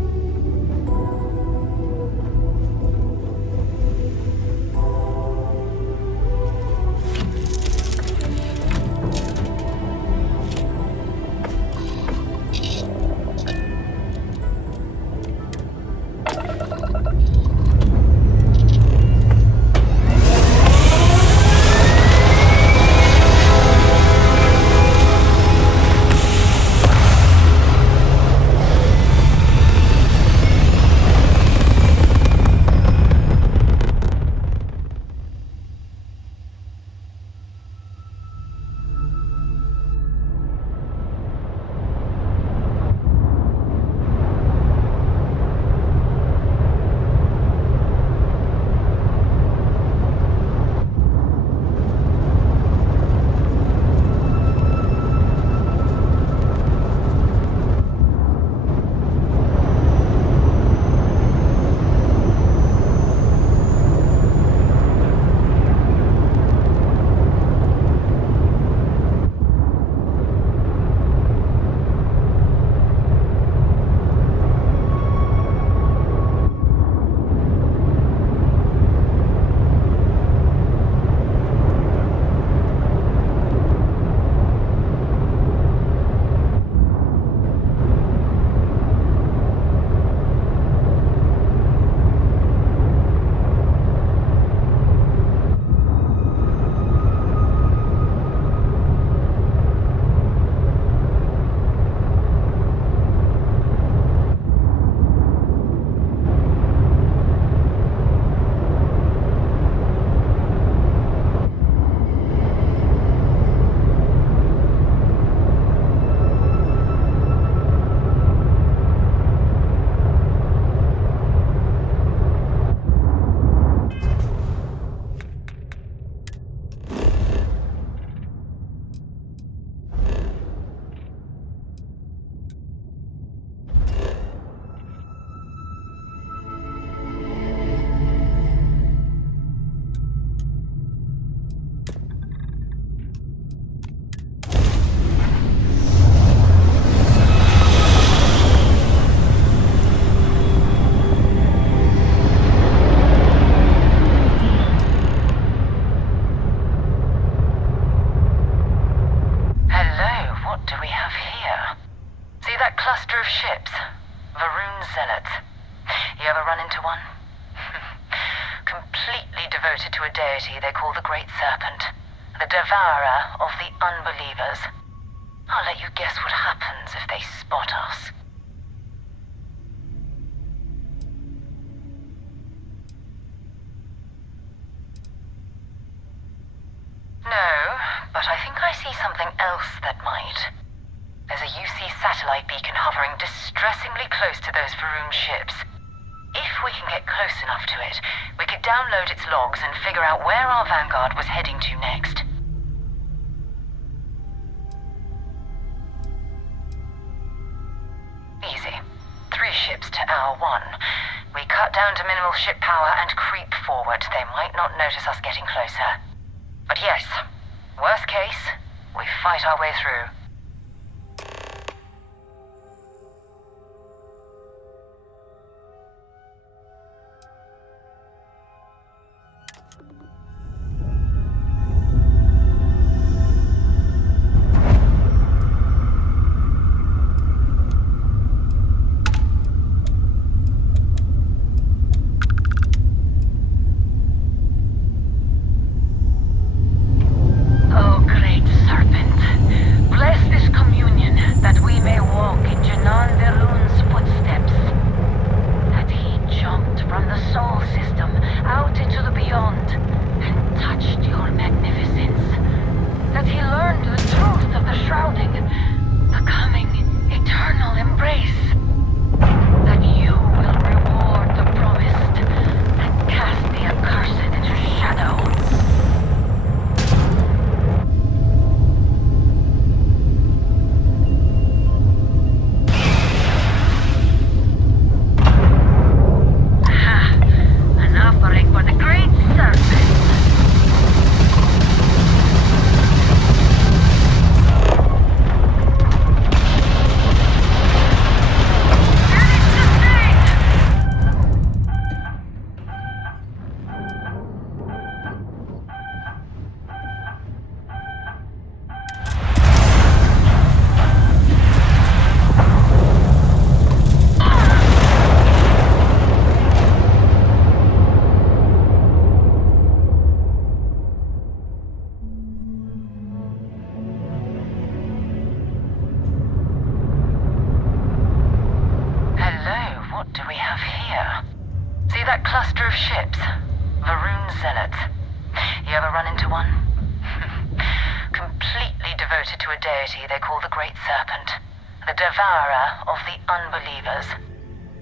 ships. Varun zealots. You ever run into one? Completely devoted to a deity they call the Great Serpent. The devourer of the unbelievers. I'll let you guess what happens if they spot us. No, but I think I see something else that might. There's a UC satellite beacon hovering distressingly close to those Varun ships. If we can get close enough to it, we could download its logs and figure out where our vanguard was heading to next. Easy. 3 ships to our 1. We cut down to minimal ship power and creep forward. They might not notice us getting closer. But yes, worst case, we fight our way through. Oh, great serpent, bless this communion that we may walk in Janan Verun's footsteps. That he jumped from the Sol system out into the beyond and touched your magnificence. That he learned the truth of the shrouding, the coming eternal embrace. That you will reward the promised and cast the accursed into shadow. An offering for the Great Serpent. Hello, what do we have here? See that cluster of ships? Varun zealots. You ever run into one? Completely devoted to a deity they call the Great Serpent. The devourer of the unbelievers.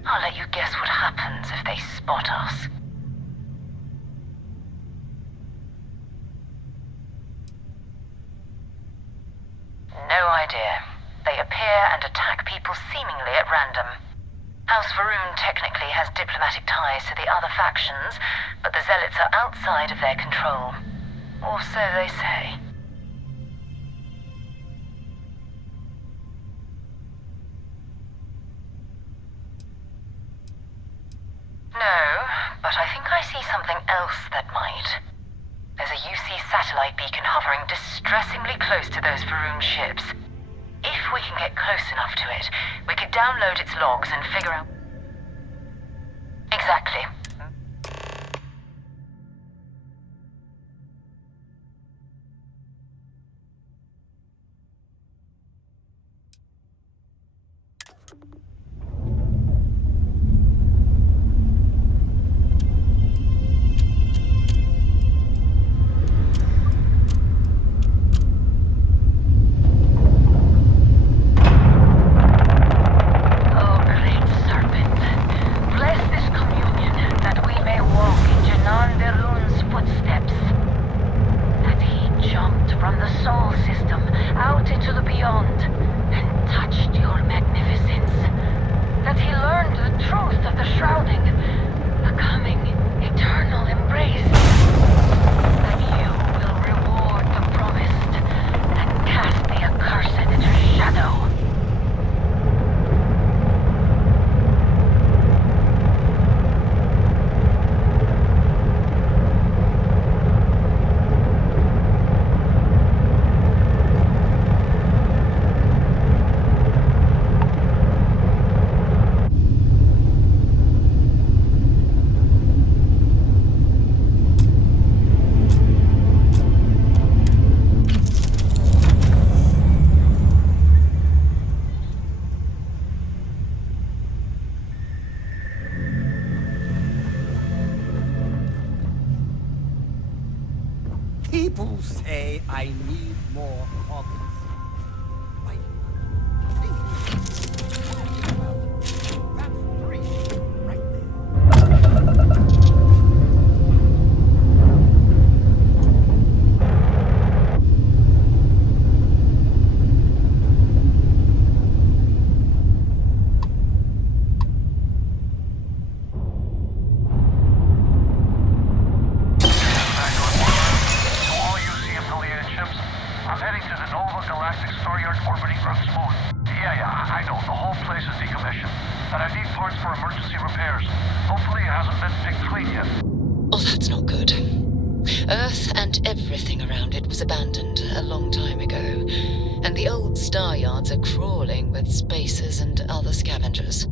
I'll let you guess what happens if they spot us. No idea. They appear and attack people seemingly at random. House Varun technically has diplomatic ties to the other factions, but the zealots are outside of their control. Or so they say. No, but I think I see something else that might. There's a UC satellite beacon hovering distressingly close to those Varun ships. If we can get close enough to it, we could download its logs and figure out... Exactly. Oh, great serpent, bless this communion People say I need more hobbies. Oh, that's not good. Earth and everything around it was abandoned a long time ago, and the old star yards are crawling with spacers and other scavengers.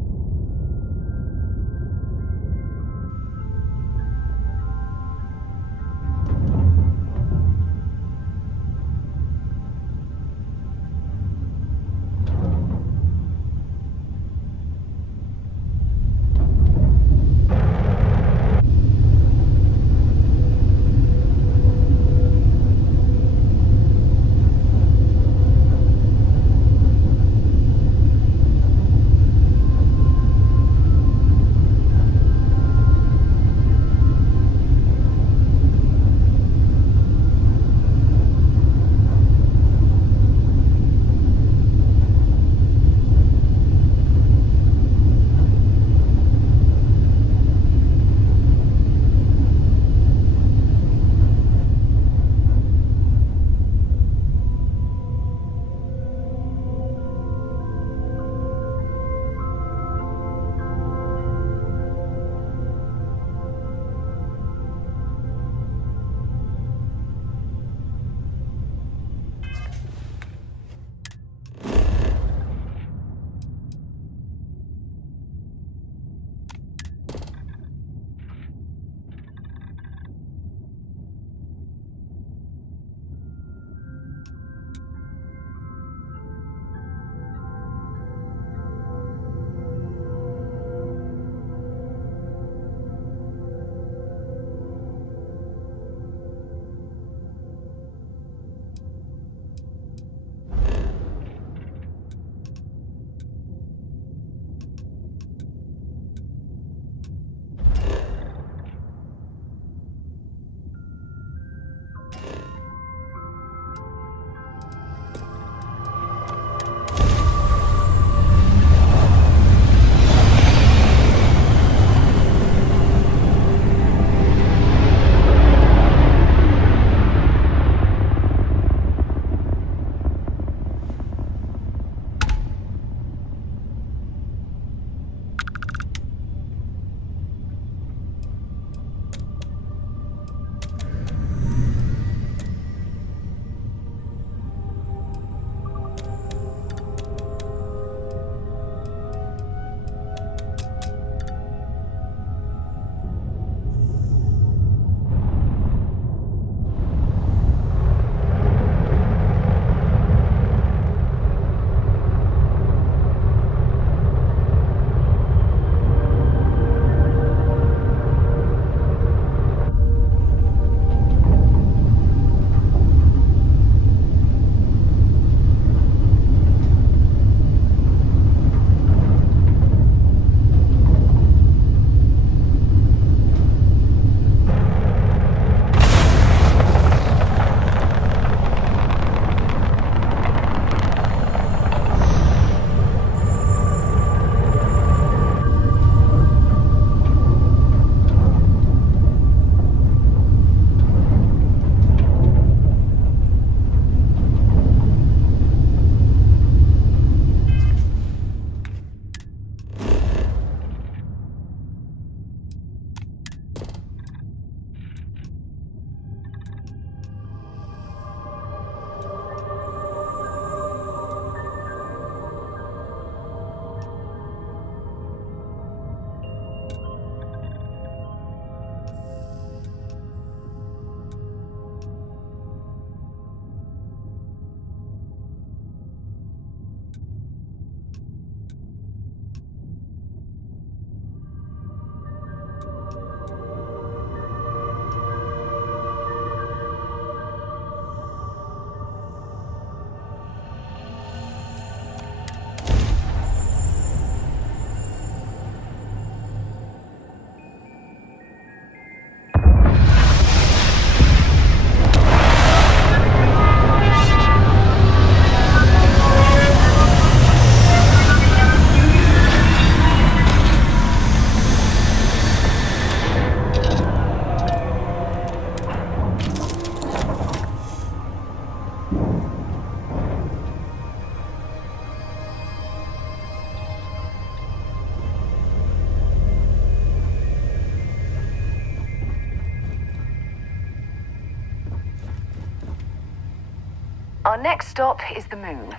Our next stop is the moon.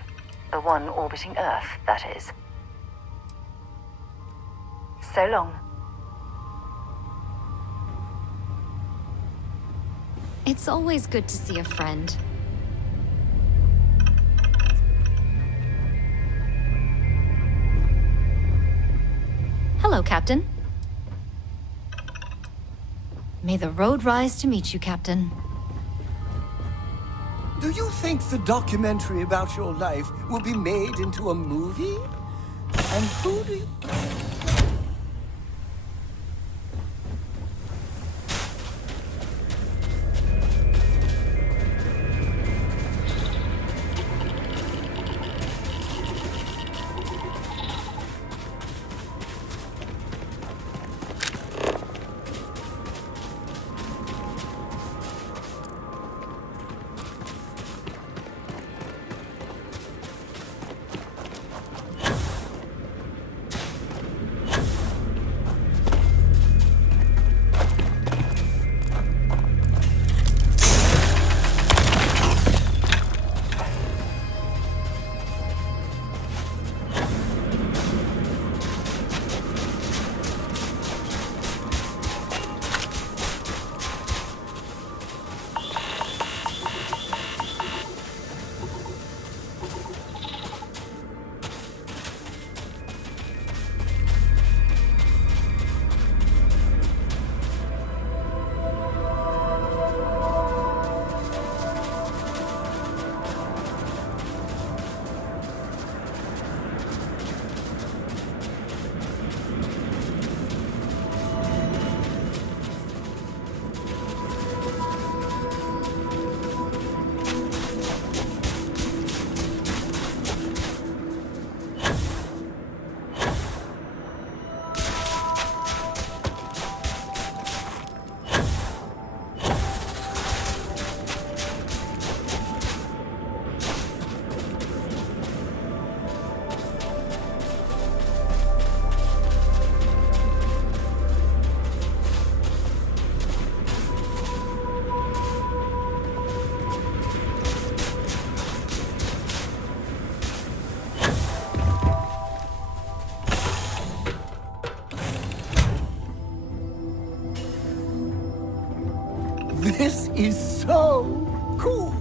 The one orbiting Earth, that is. So long. It's always good to see a friend. Hello, Captain. May the road rise to meet you, Captain. Do you think the documentary about your life will be made into a movie? And who do you... This is so cool!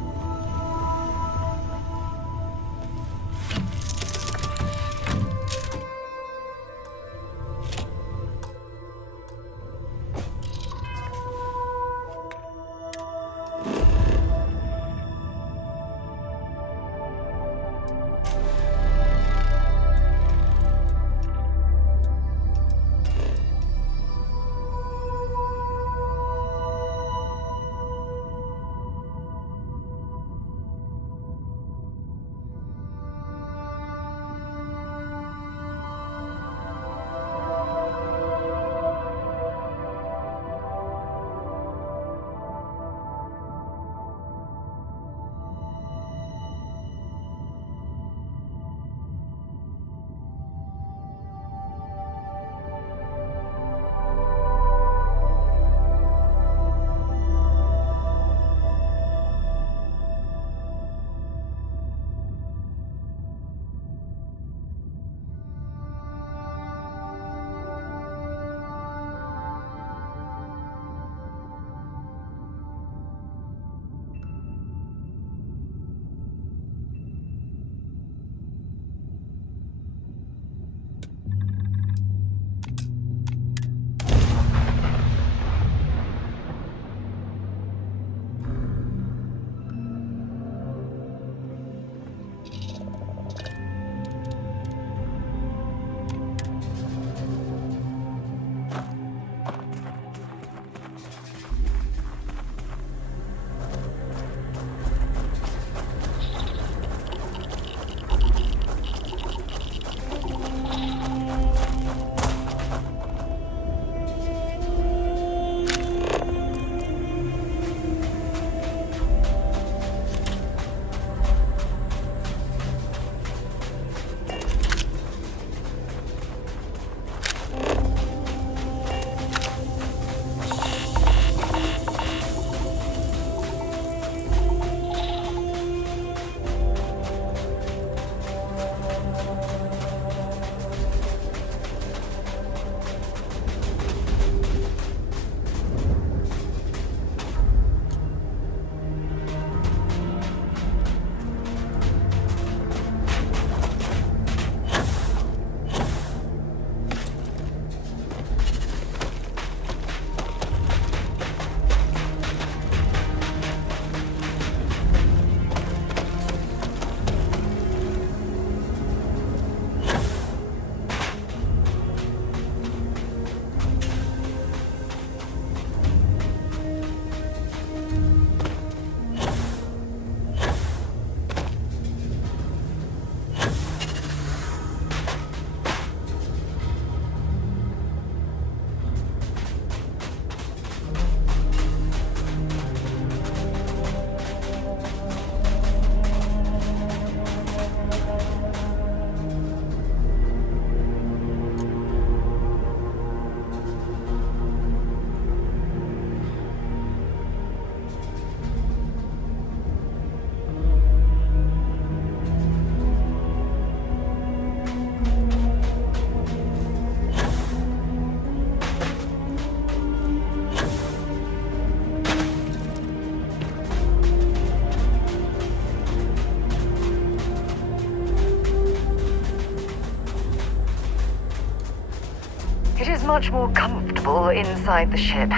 It is much more comfortable inside the ship.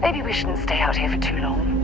Maybe we shouldn't stay out here for too long.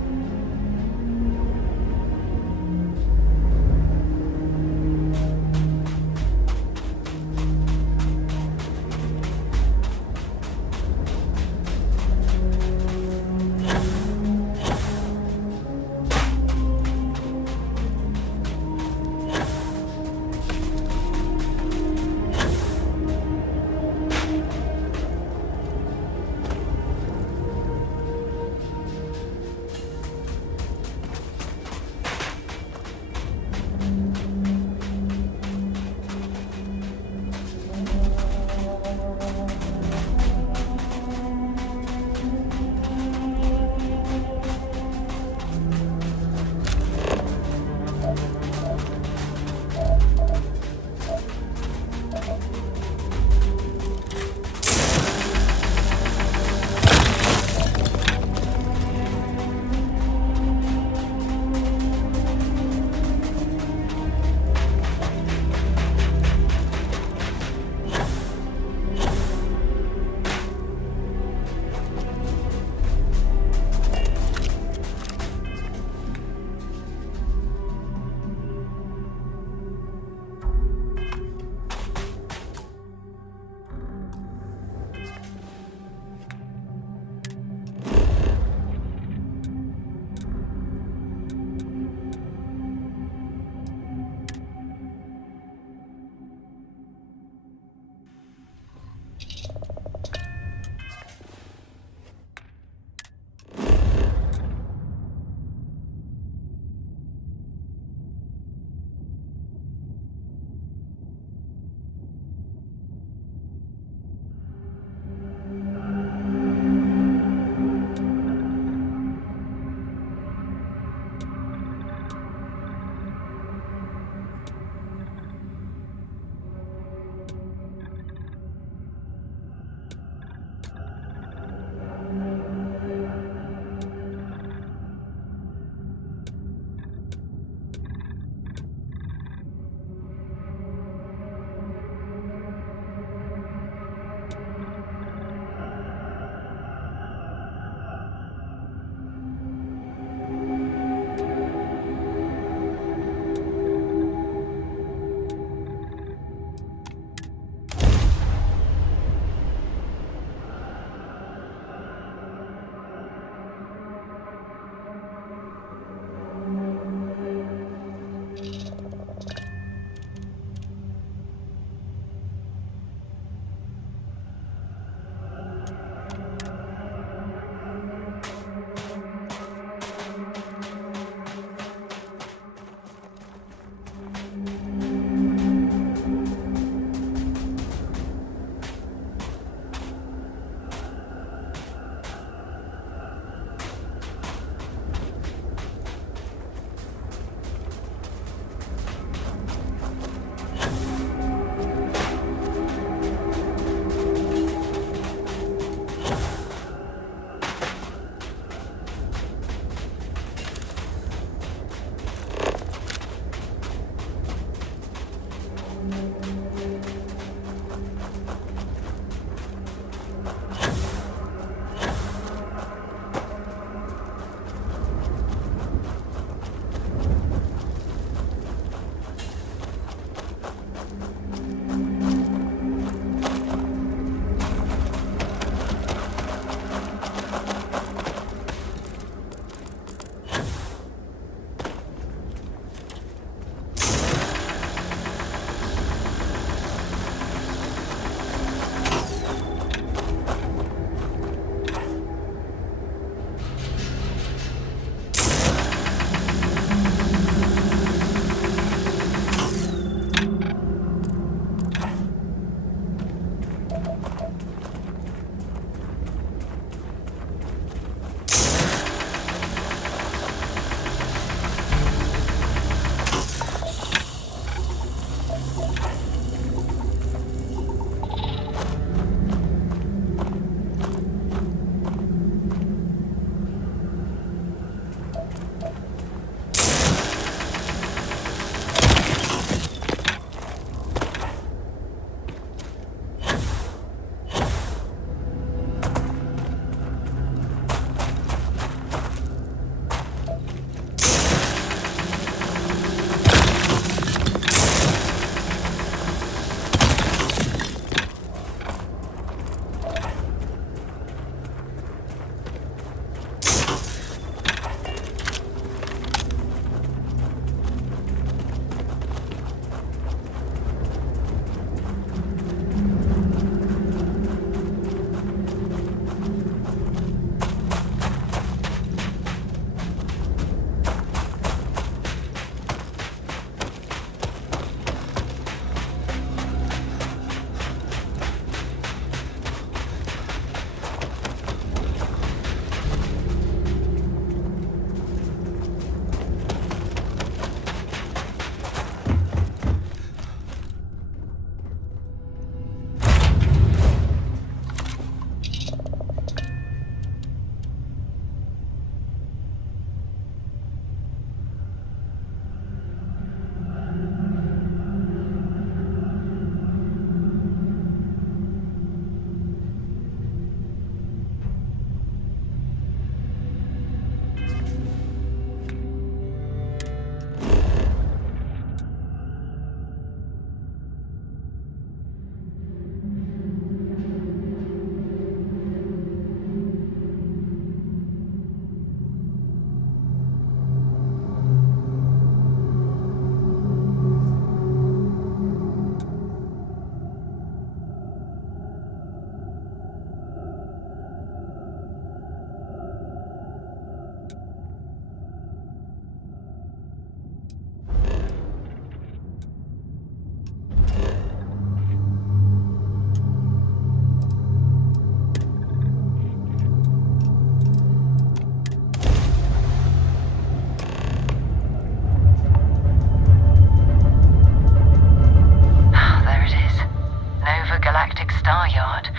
star yard,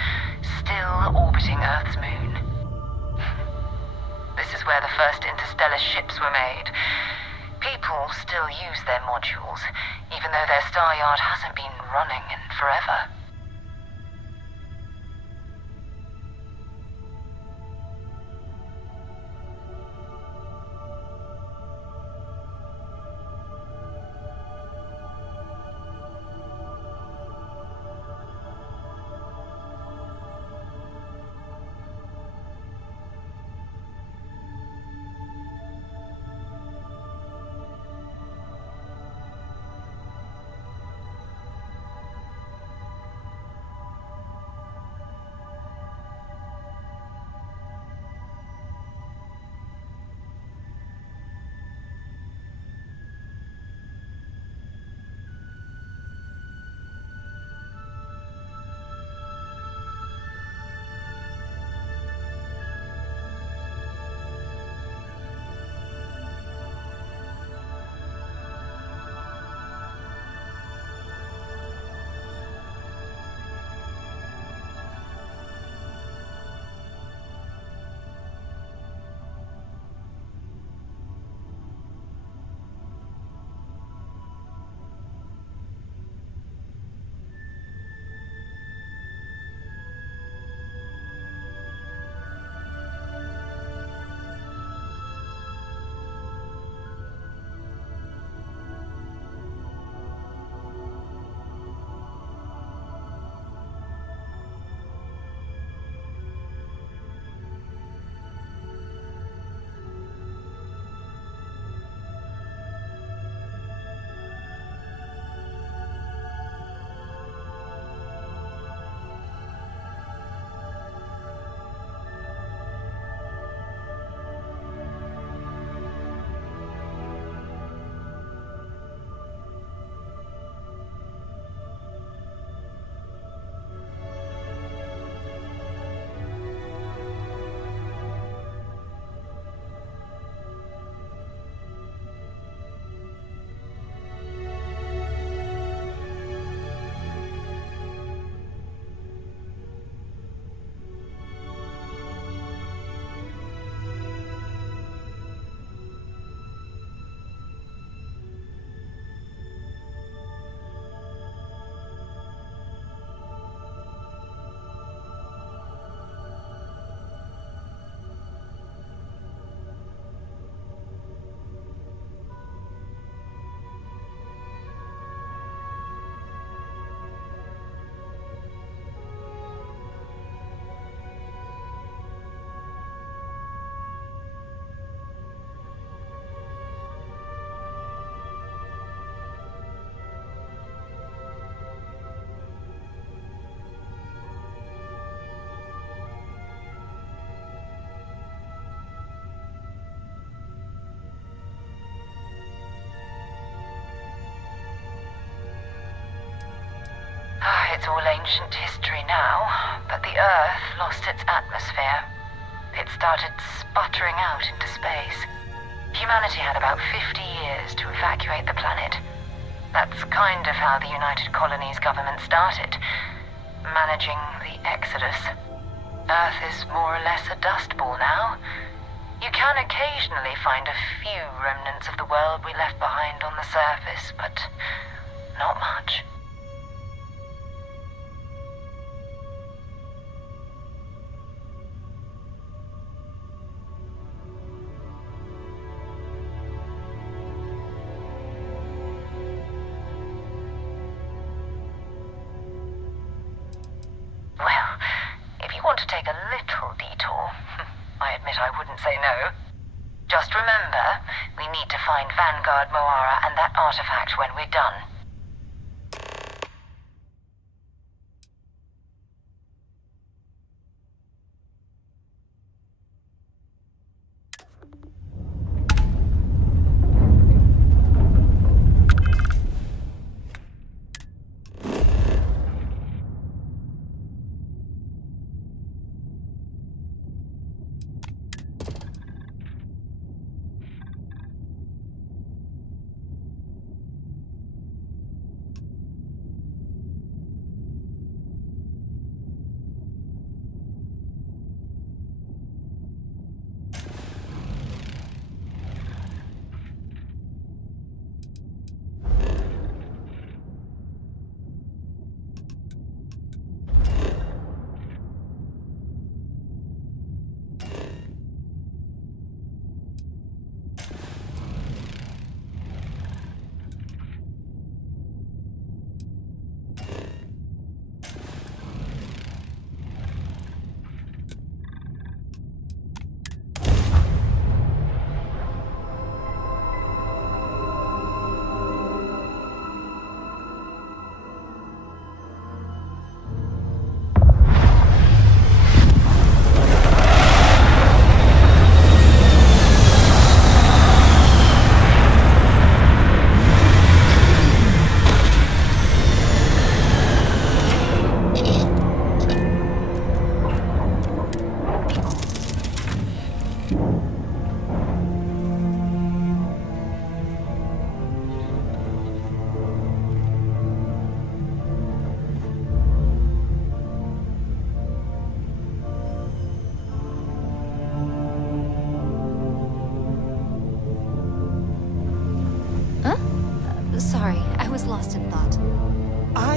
still orbiting Earth's moon. This is where the first interstellar ships were made. People still use their modules, even though their star yard hasn't been running in forever. It's all ancient history now, but the Earth lost its atmosphere. It started sputtering out into space. Humanity had about 50 years to evacuate the planet. That's kind of how the United Colonies government started, managing the exodus. Earth is more or less a dust ball now. You can occasionally find a few remnants of the world we left behind on the surface, but not much. Well, if you want to take a little detour, I admit I wouldn't say no. Just remember, we need to find Vanguard Moara and that artifact when we're done.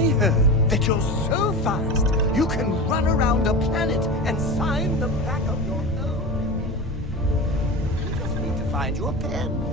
I heard that you're so fast you can run around a planet and sign the back of your own. You just need to find your pen.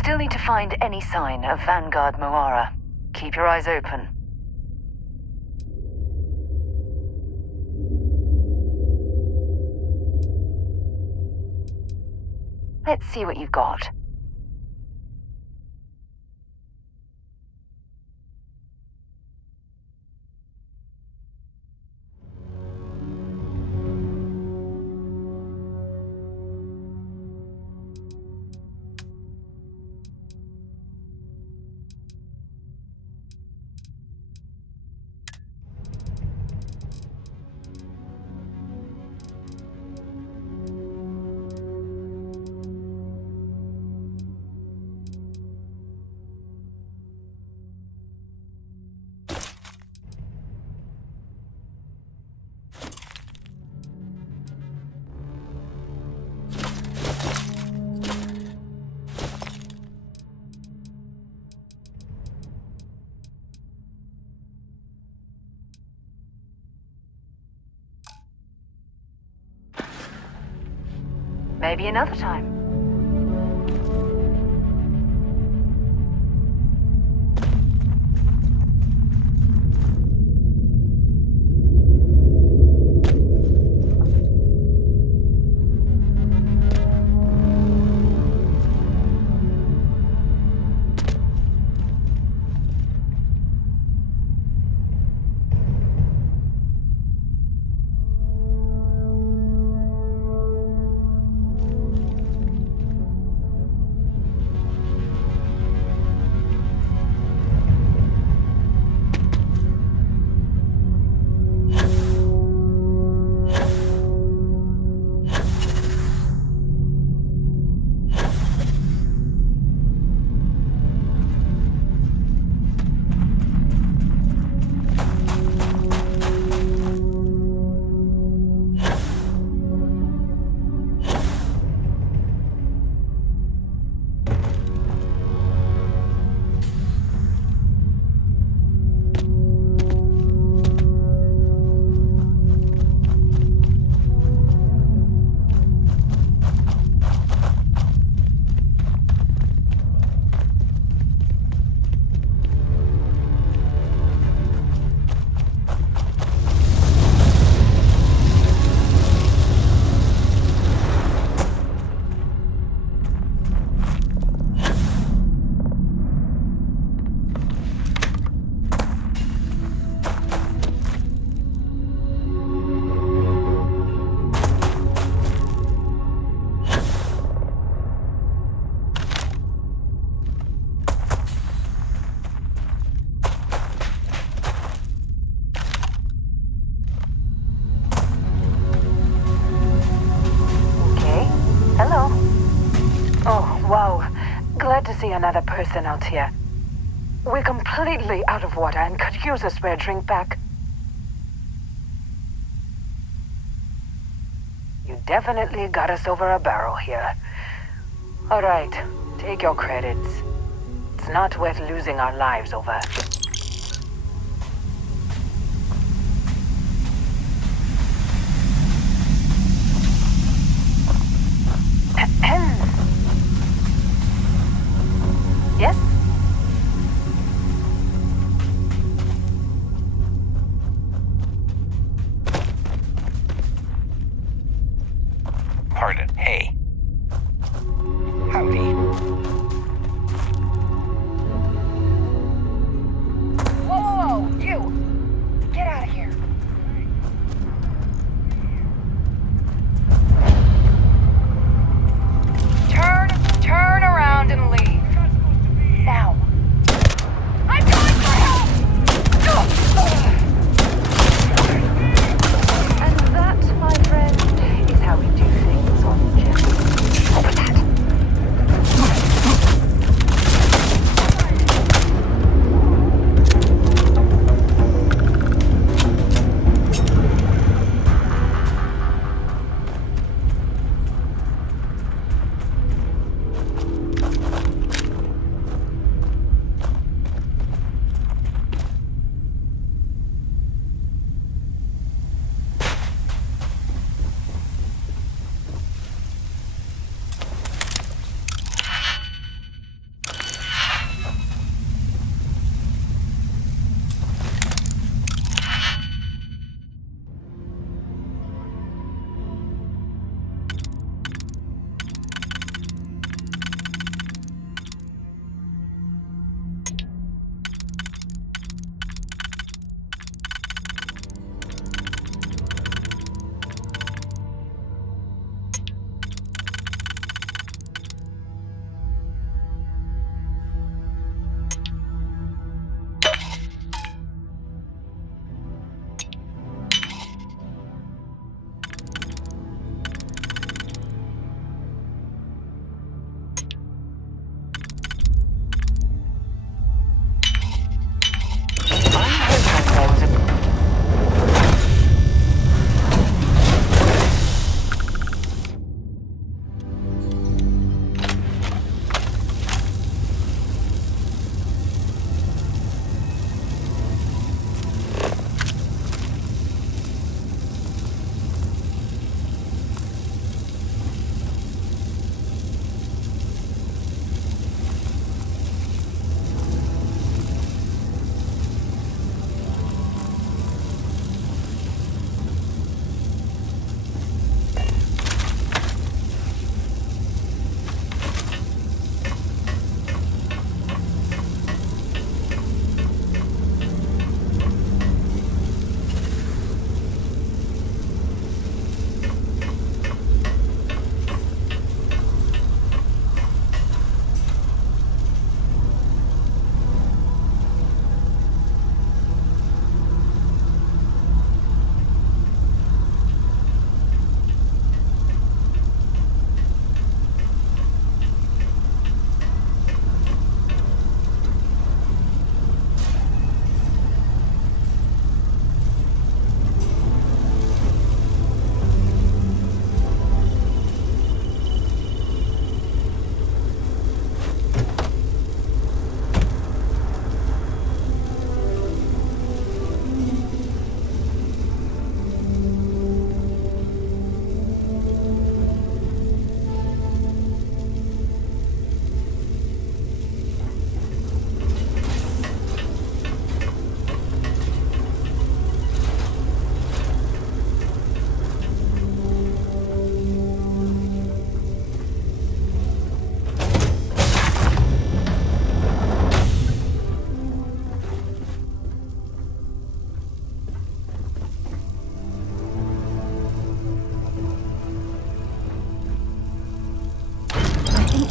Still need to find any sign of Vanguard Moara. Keep your eyes open. Let's see what you've got. Maybe another time. glad to see another person out here. We're completely out of water and could use a spare drink back. You definitely got us over a barrel here. All right, take your credits. It's not worth losing our lives over. Yes? Pardon, hey. Howdy. Whoa, you! Get out of here. Turn around and leave. Now. I'm going for help! And that, my friend, is how we do things on Jeff. Over that.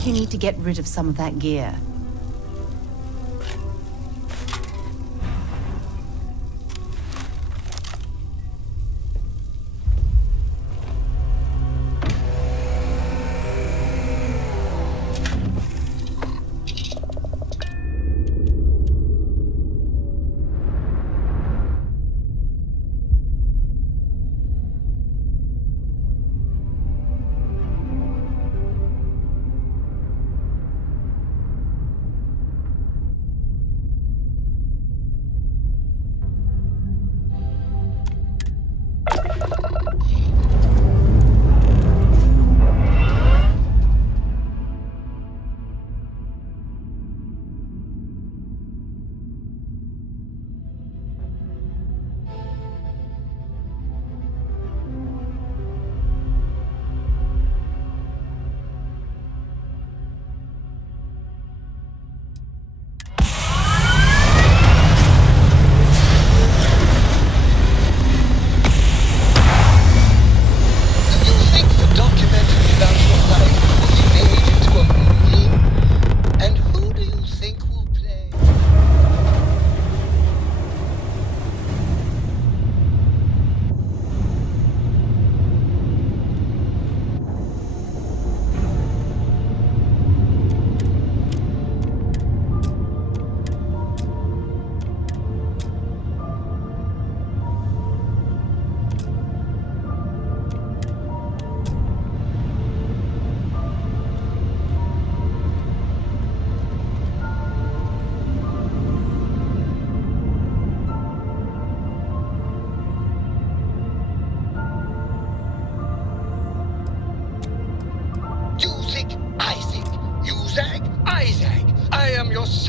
You need to get rid of some of that gear.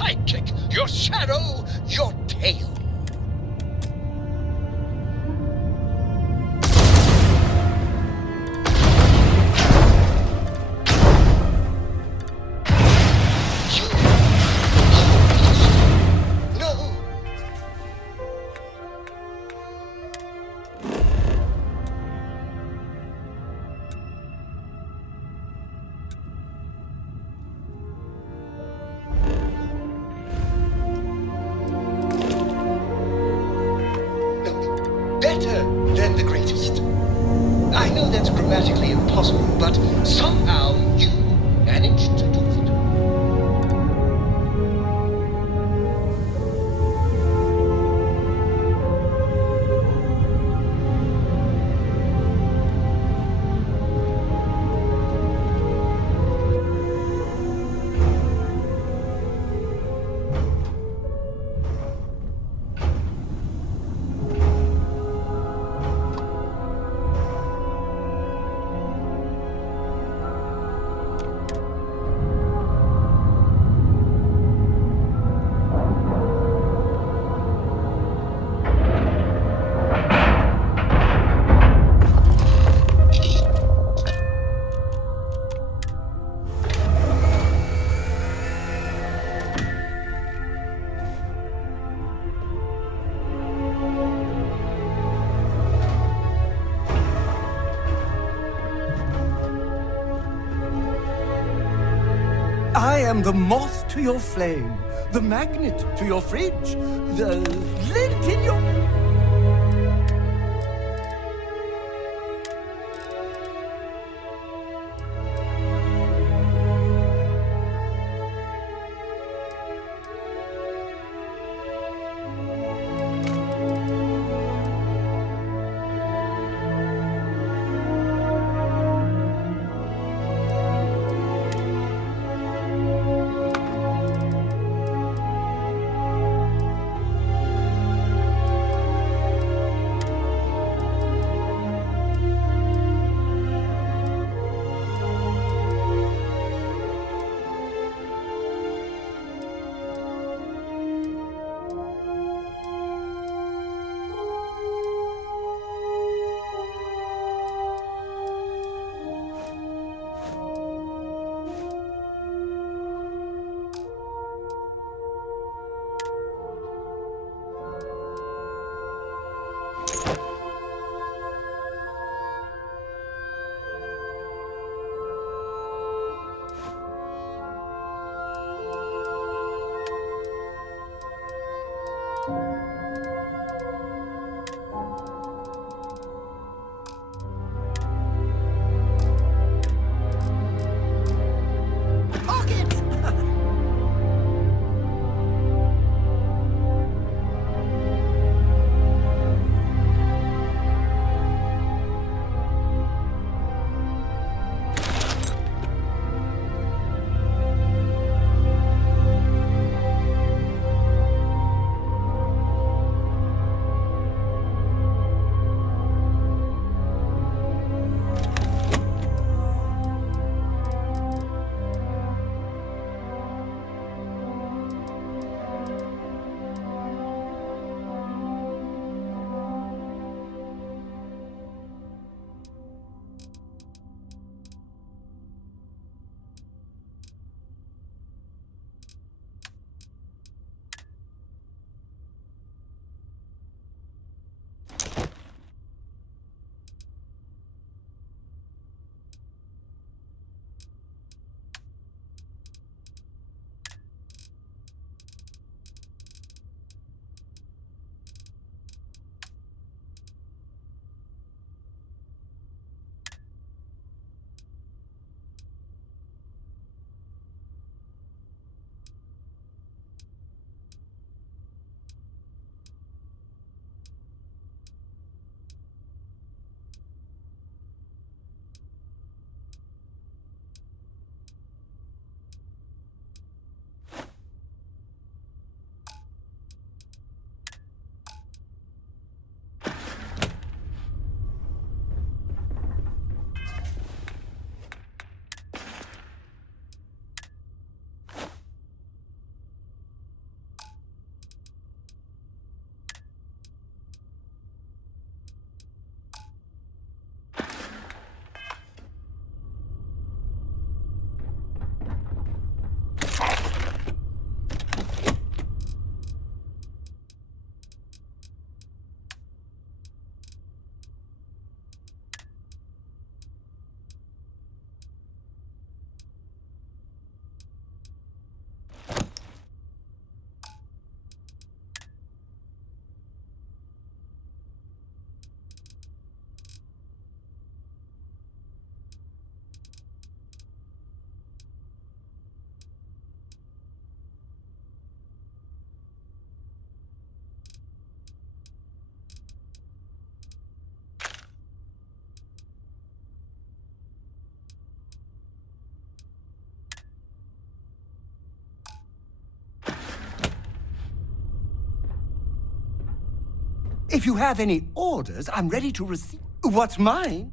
sidekick, your shadow, your tail. Better than the greatest. I know that's grammatically impossible, but somehow you managed to do it. I am the moth to your flame, the magnet to your fridge, the lint in your... If you have any orders, I'm ready to receive. What's mine?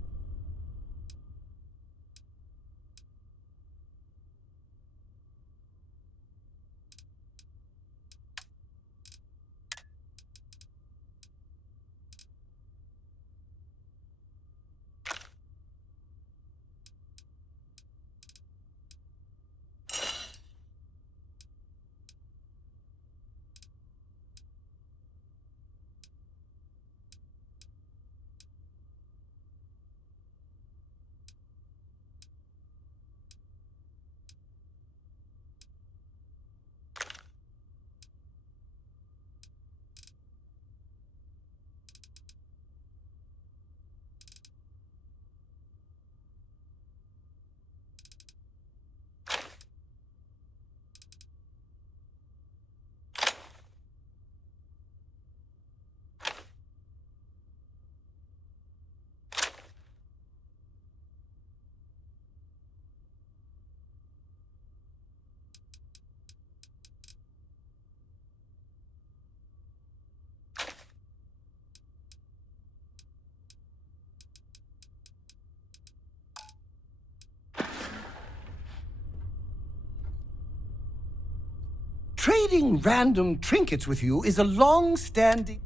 Trading random trinkets with you is a long-standing...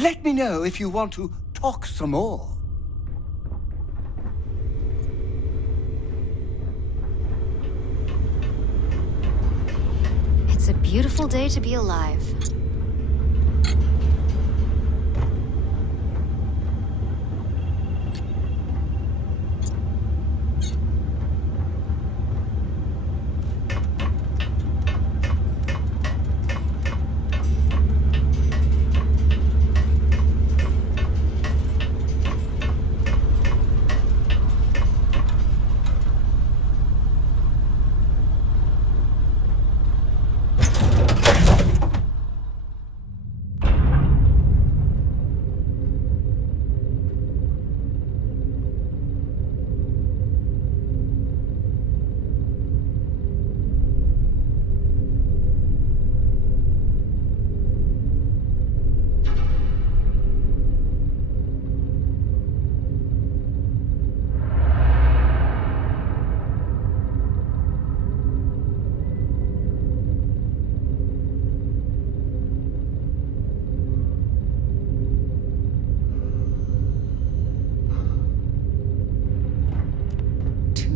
Let me know if you want to talk some more. It's a beautiful day to be alive.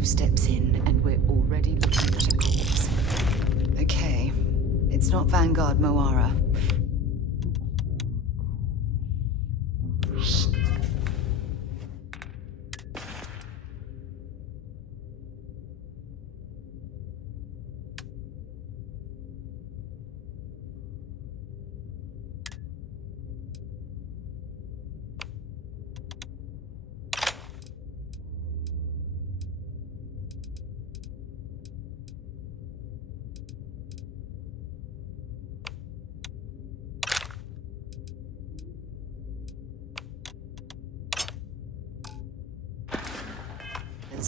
Steps in, and we're already looking at a corpse. Okay, it's not Vanguard Moara.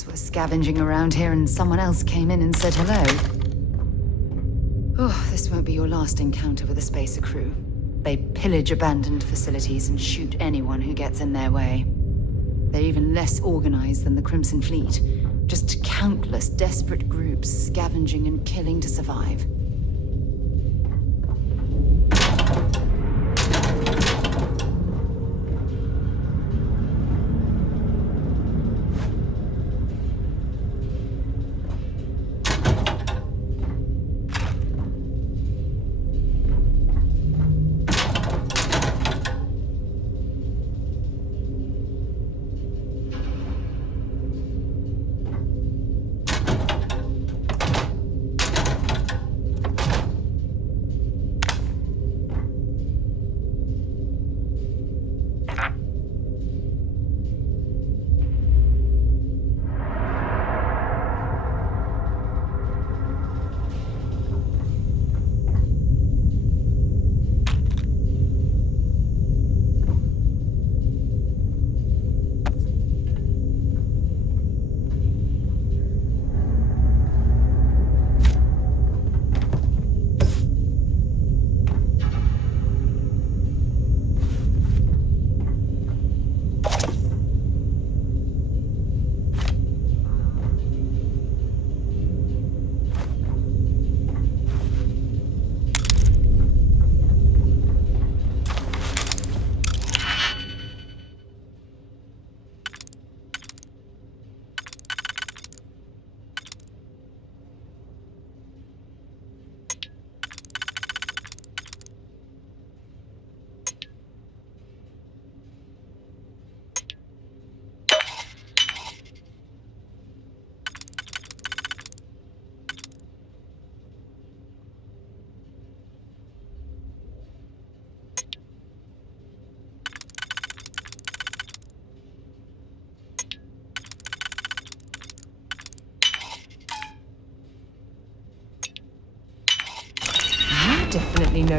We're scavenging around here and someone else came in and said hello. Oh, this won't be your last encounter with a spacer crew. They pillage abandoned facilities and shoot anyone who gets in their way. They're even less organized than the Crimson Fleet. Just countless desperate groups scavenging and killing to survive.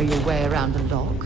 your way around a lock.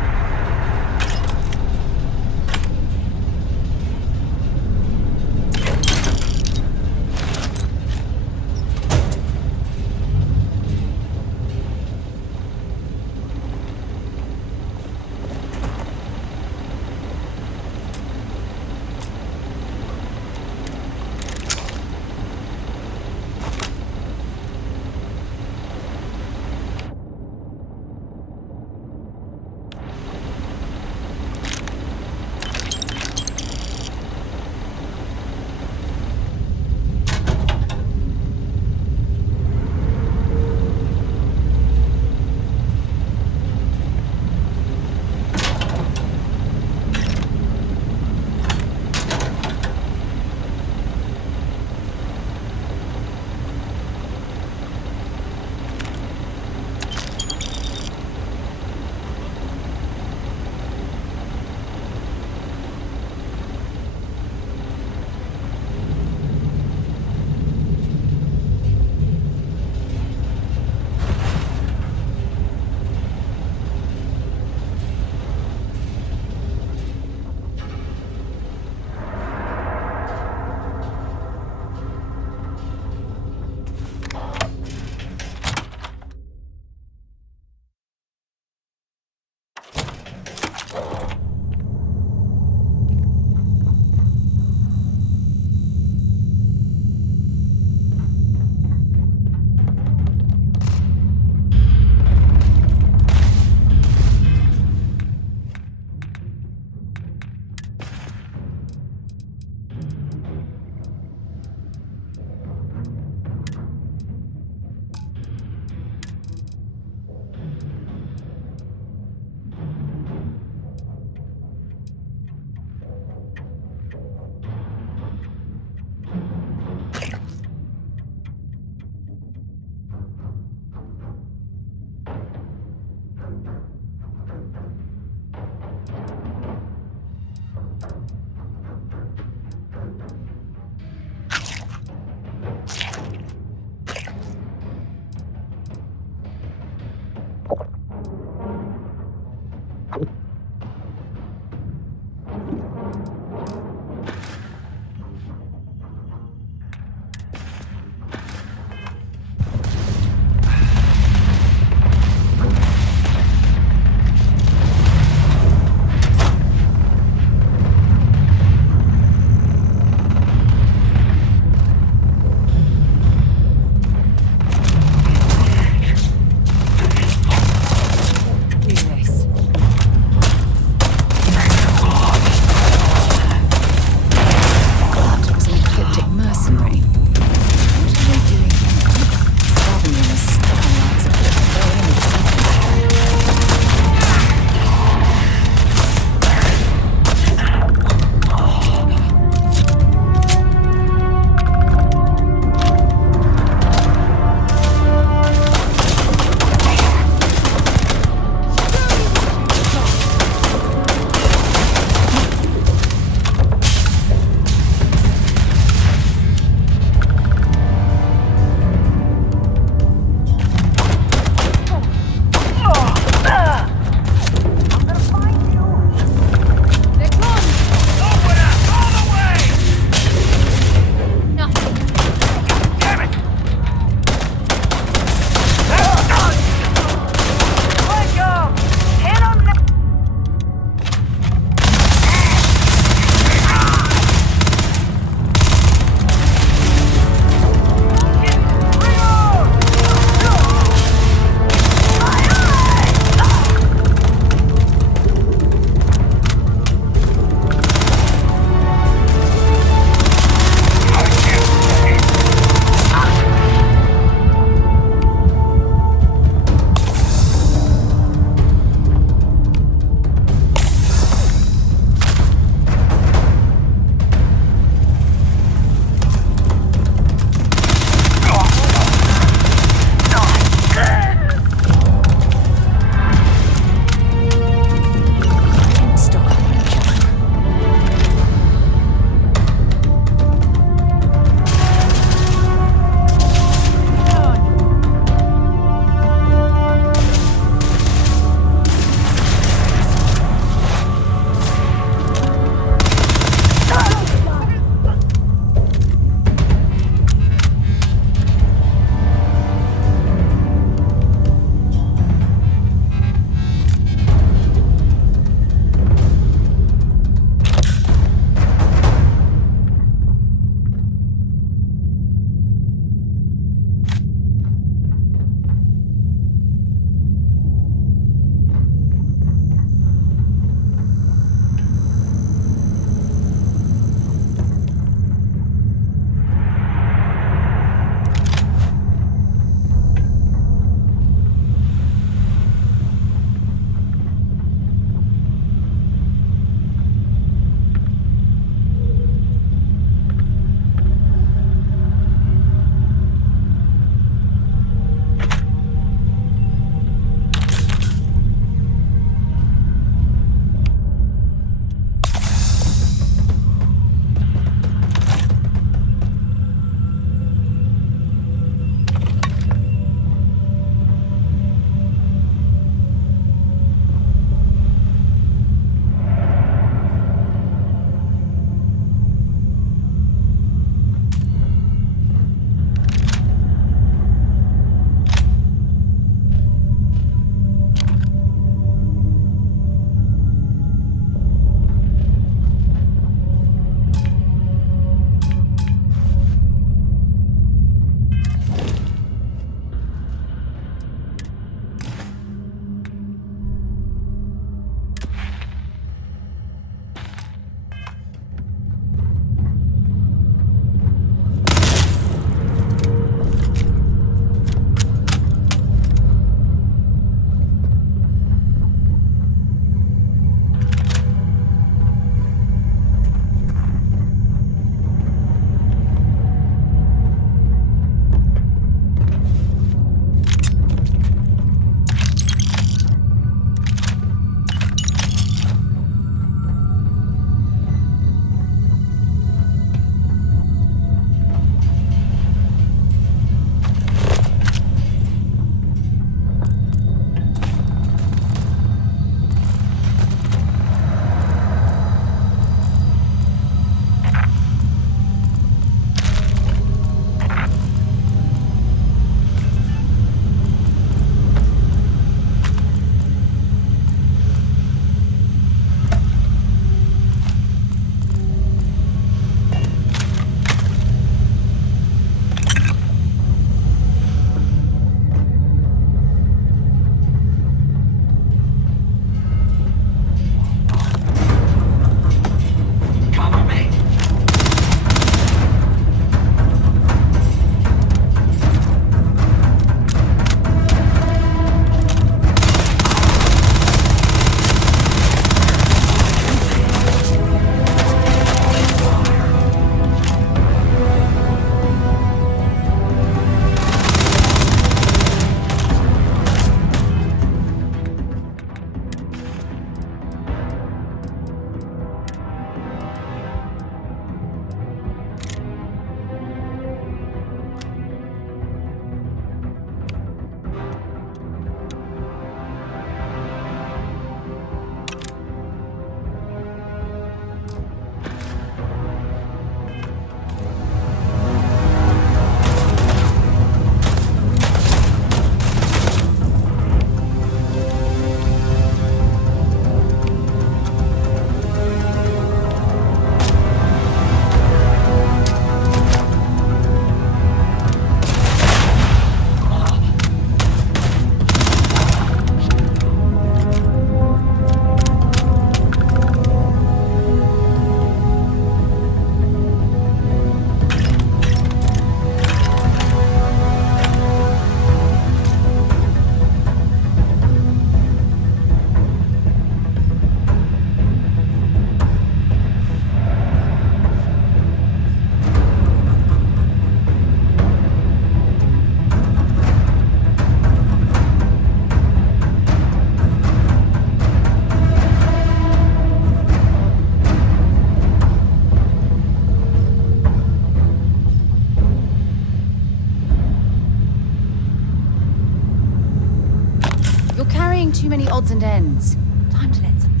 playing too many odds and ends. Time to let something.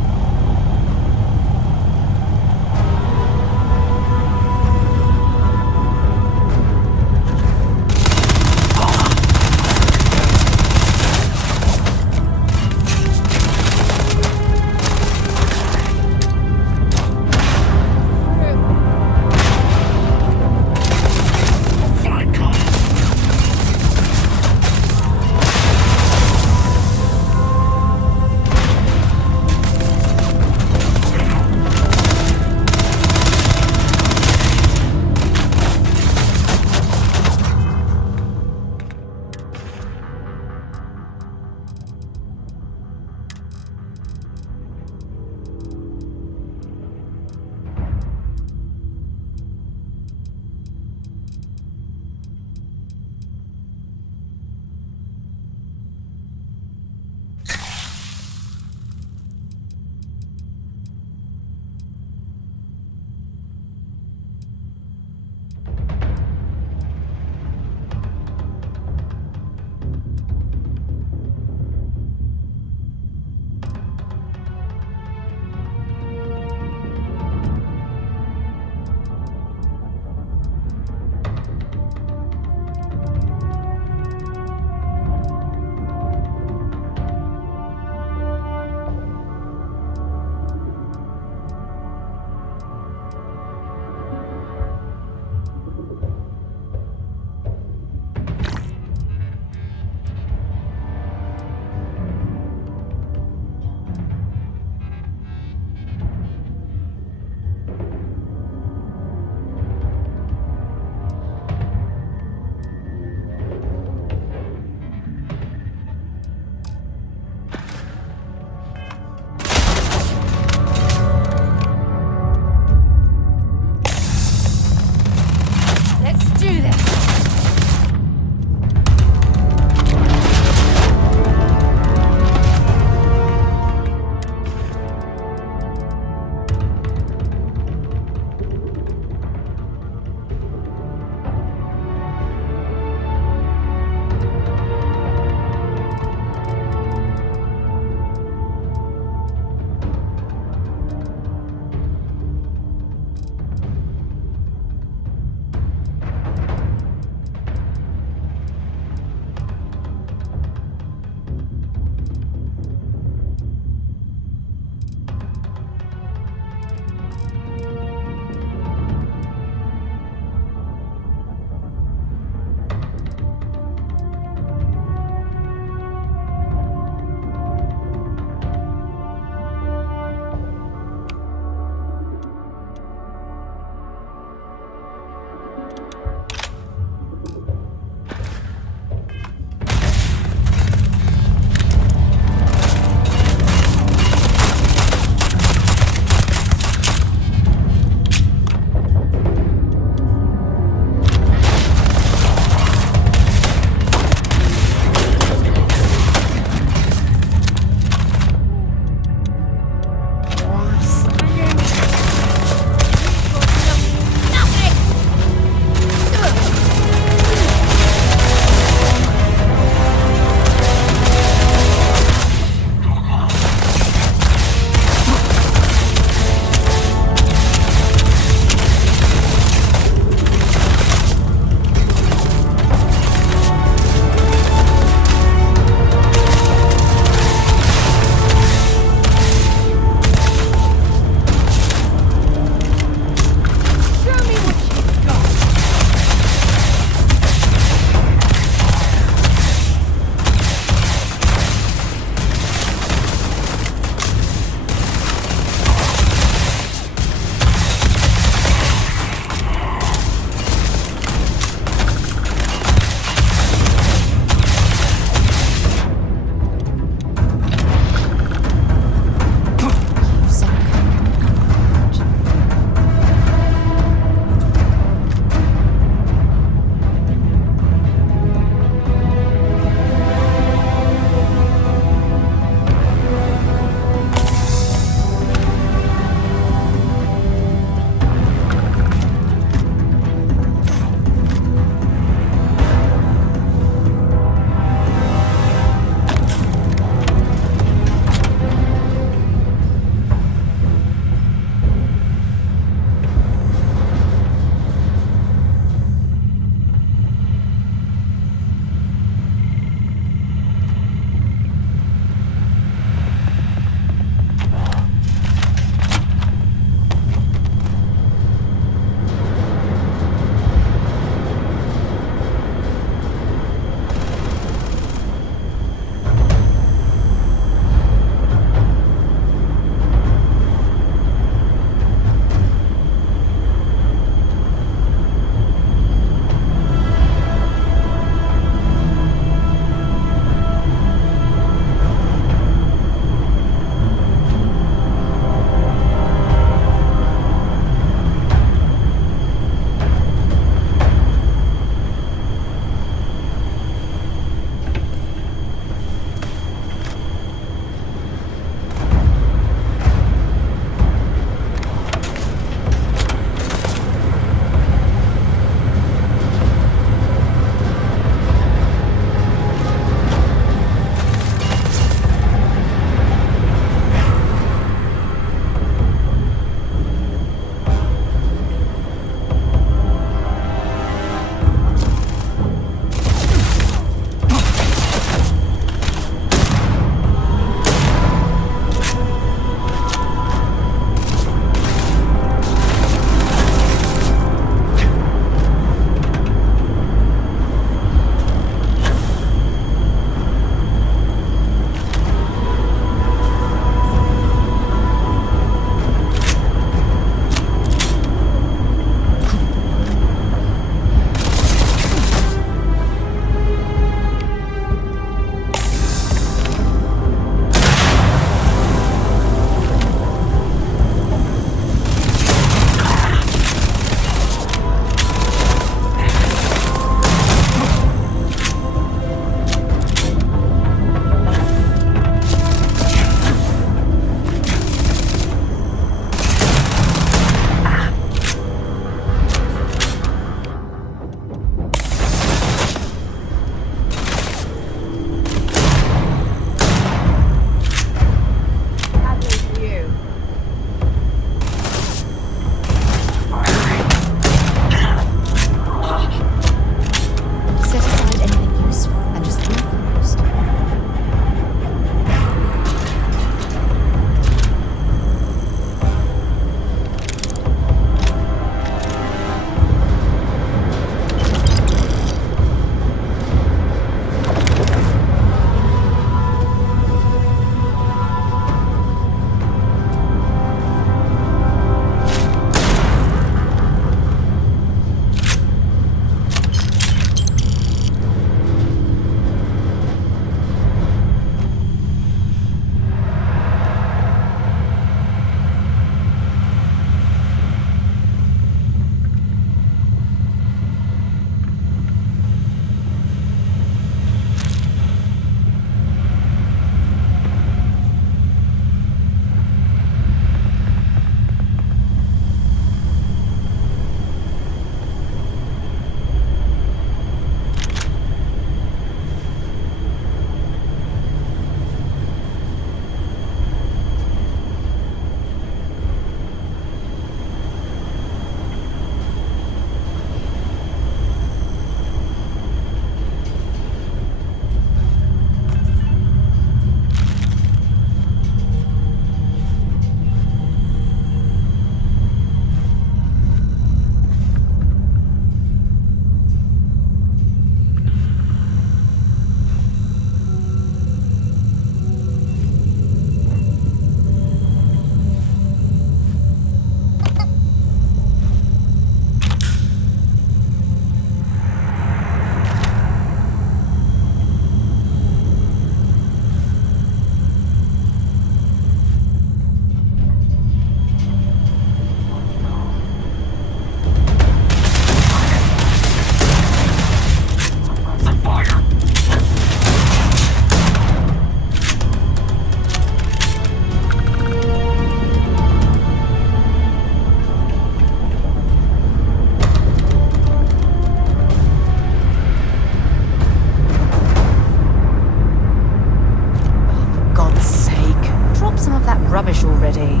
rubbish already.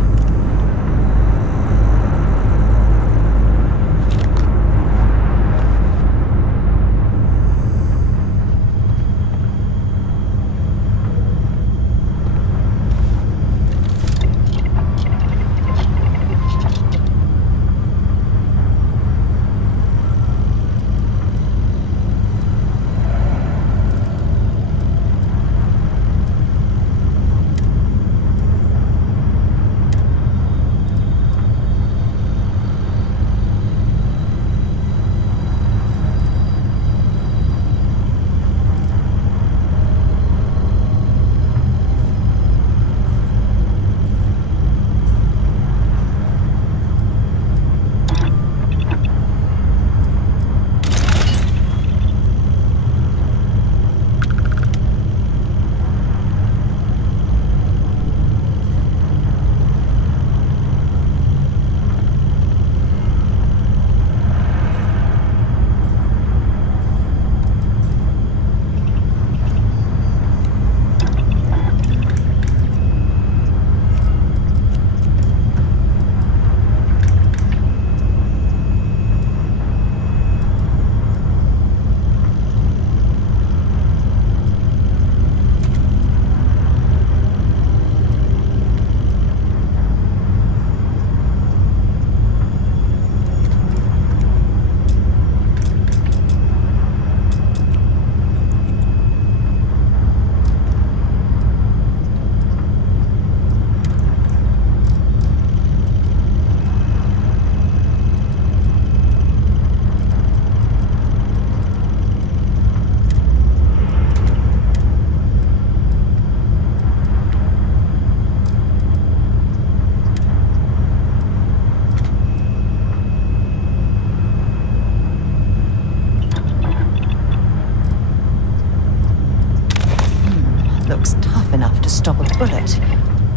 Looks tough enough to stop a bullet,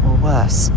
or worse.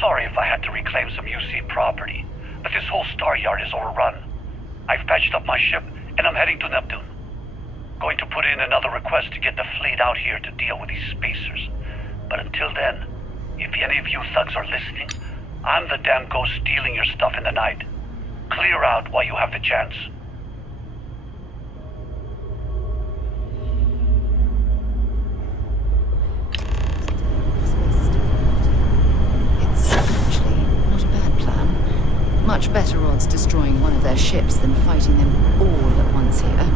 Sorry if I had to reclaim some UC property, but this whole star yard is overrun. I've patched up my ship, and I'm heading to Neptune. Going to put in another request to get the fleet out here to deal with these spacers. But until then, if any of you thugs are listening, I'm the damn ghost stealing your stuff in the night. Clear out while you have the chance. It's actually not a bad plan. Much better odds destroying one of their ships than fighting them all at once here.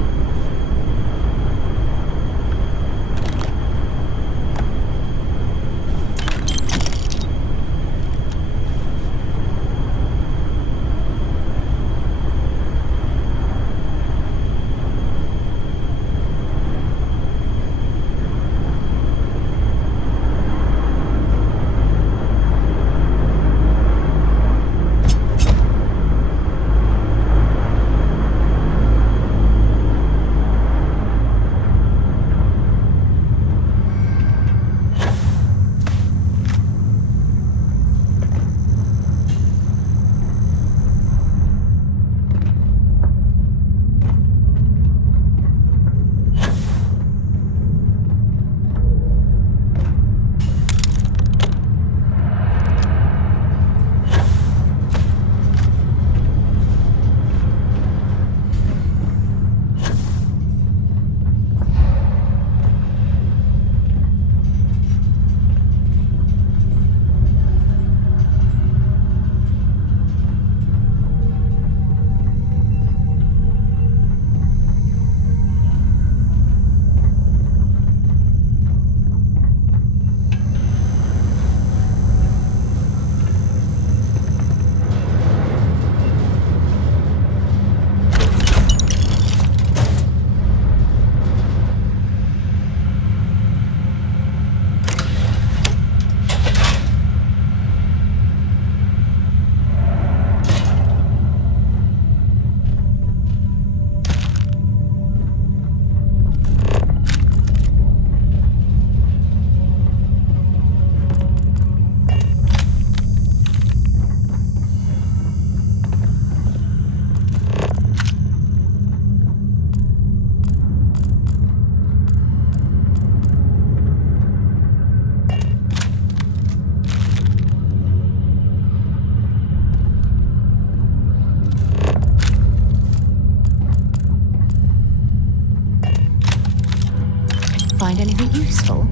find anything useful.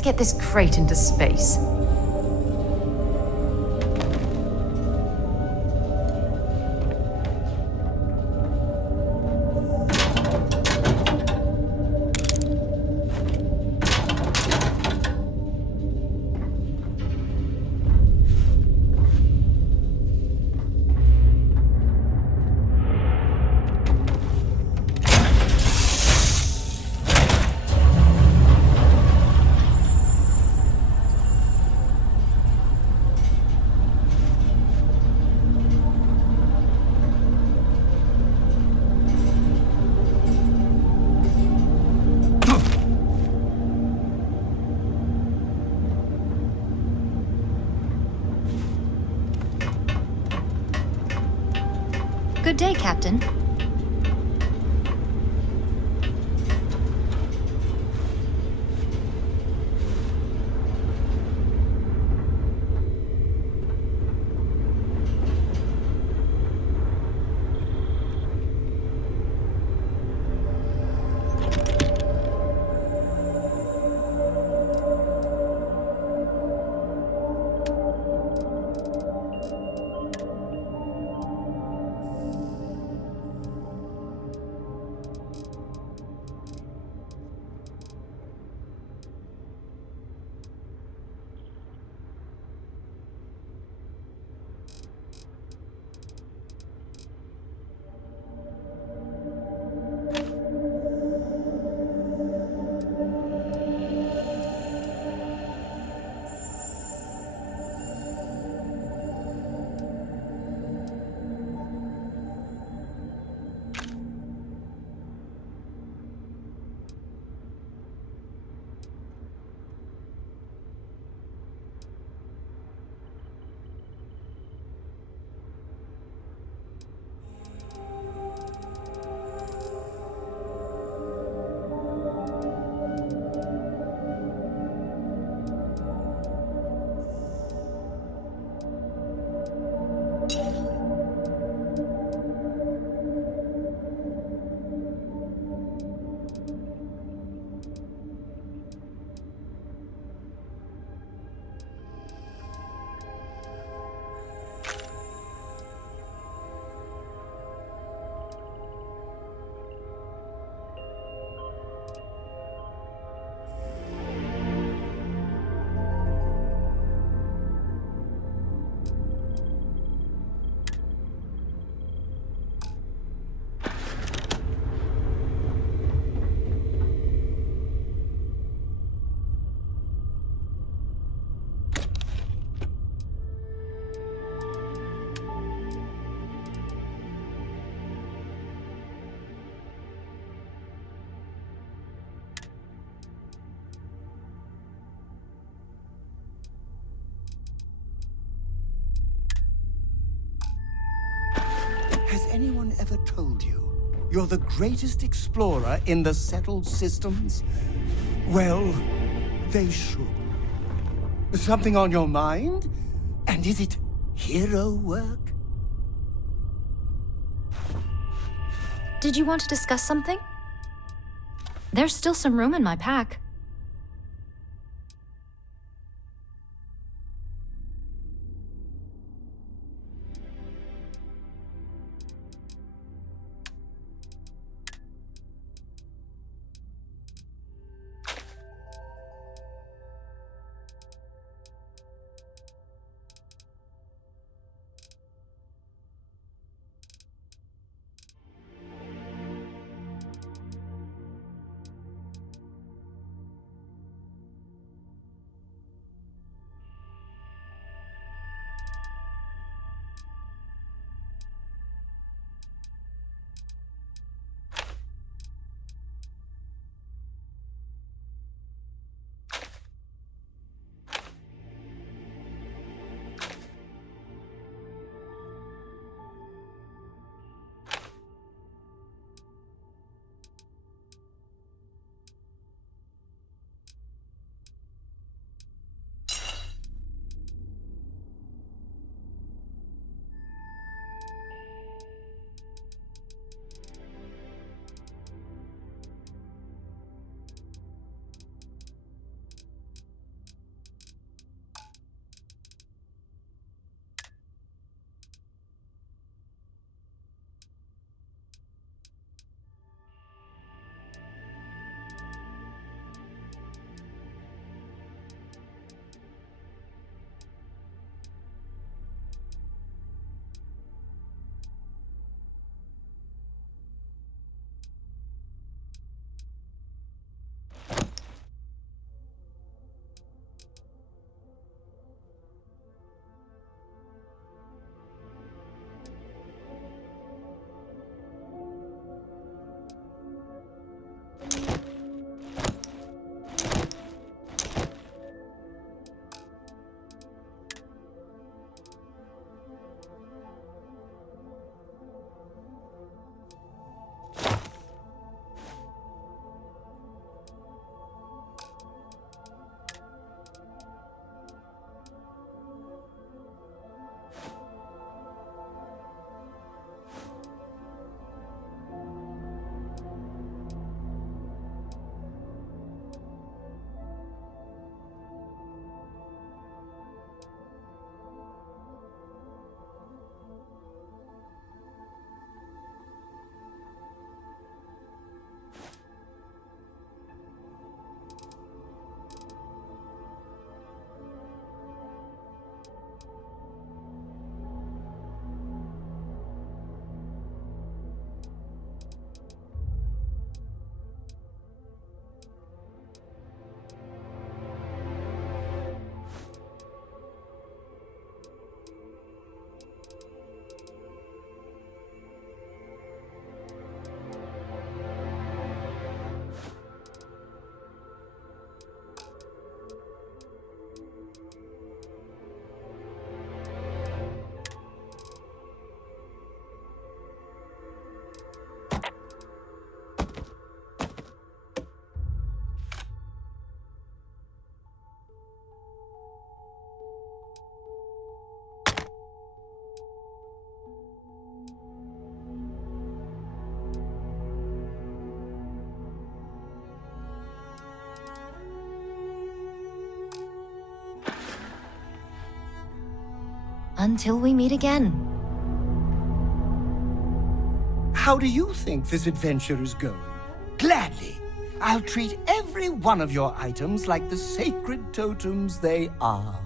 Let's get this crate into space. Good day, Captain. Has anyone ever told you you're the greatest explorer in the settled systems? Well, they should. Something on your mind? And is it hero work? Did you want to discuss something? There's still some room in my pack. Until we meet again. How do you think this adventure is going? Gladly. I'll treat every one of your items like the sacred totems they are.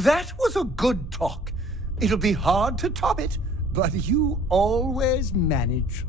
That was a good talk. It'll be hard to top it, but you always manage.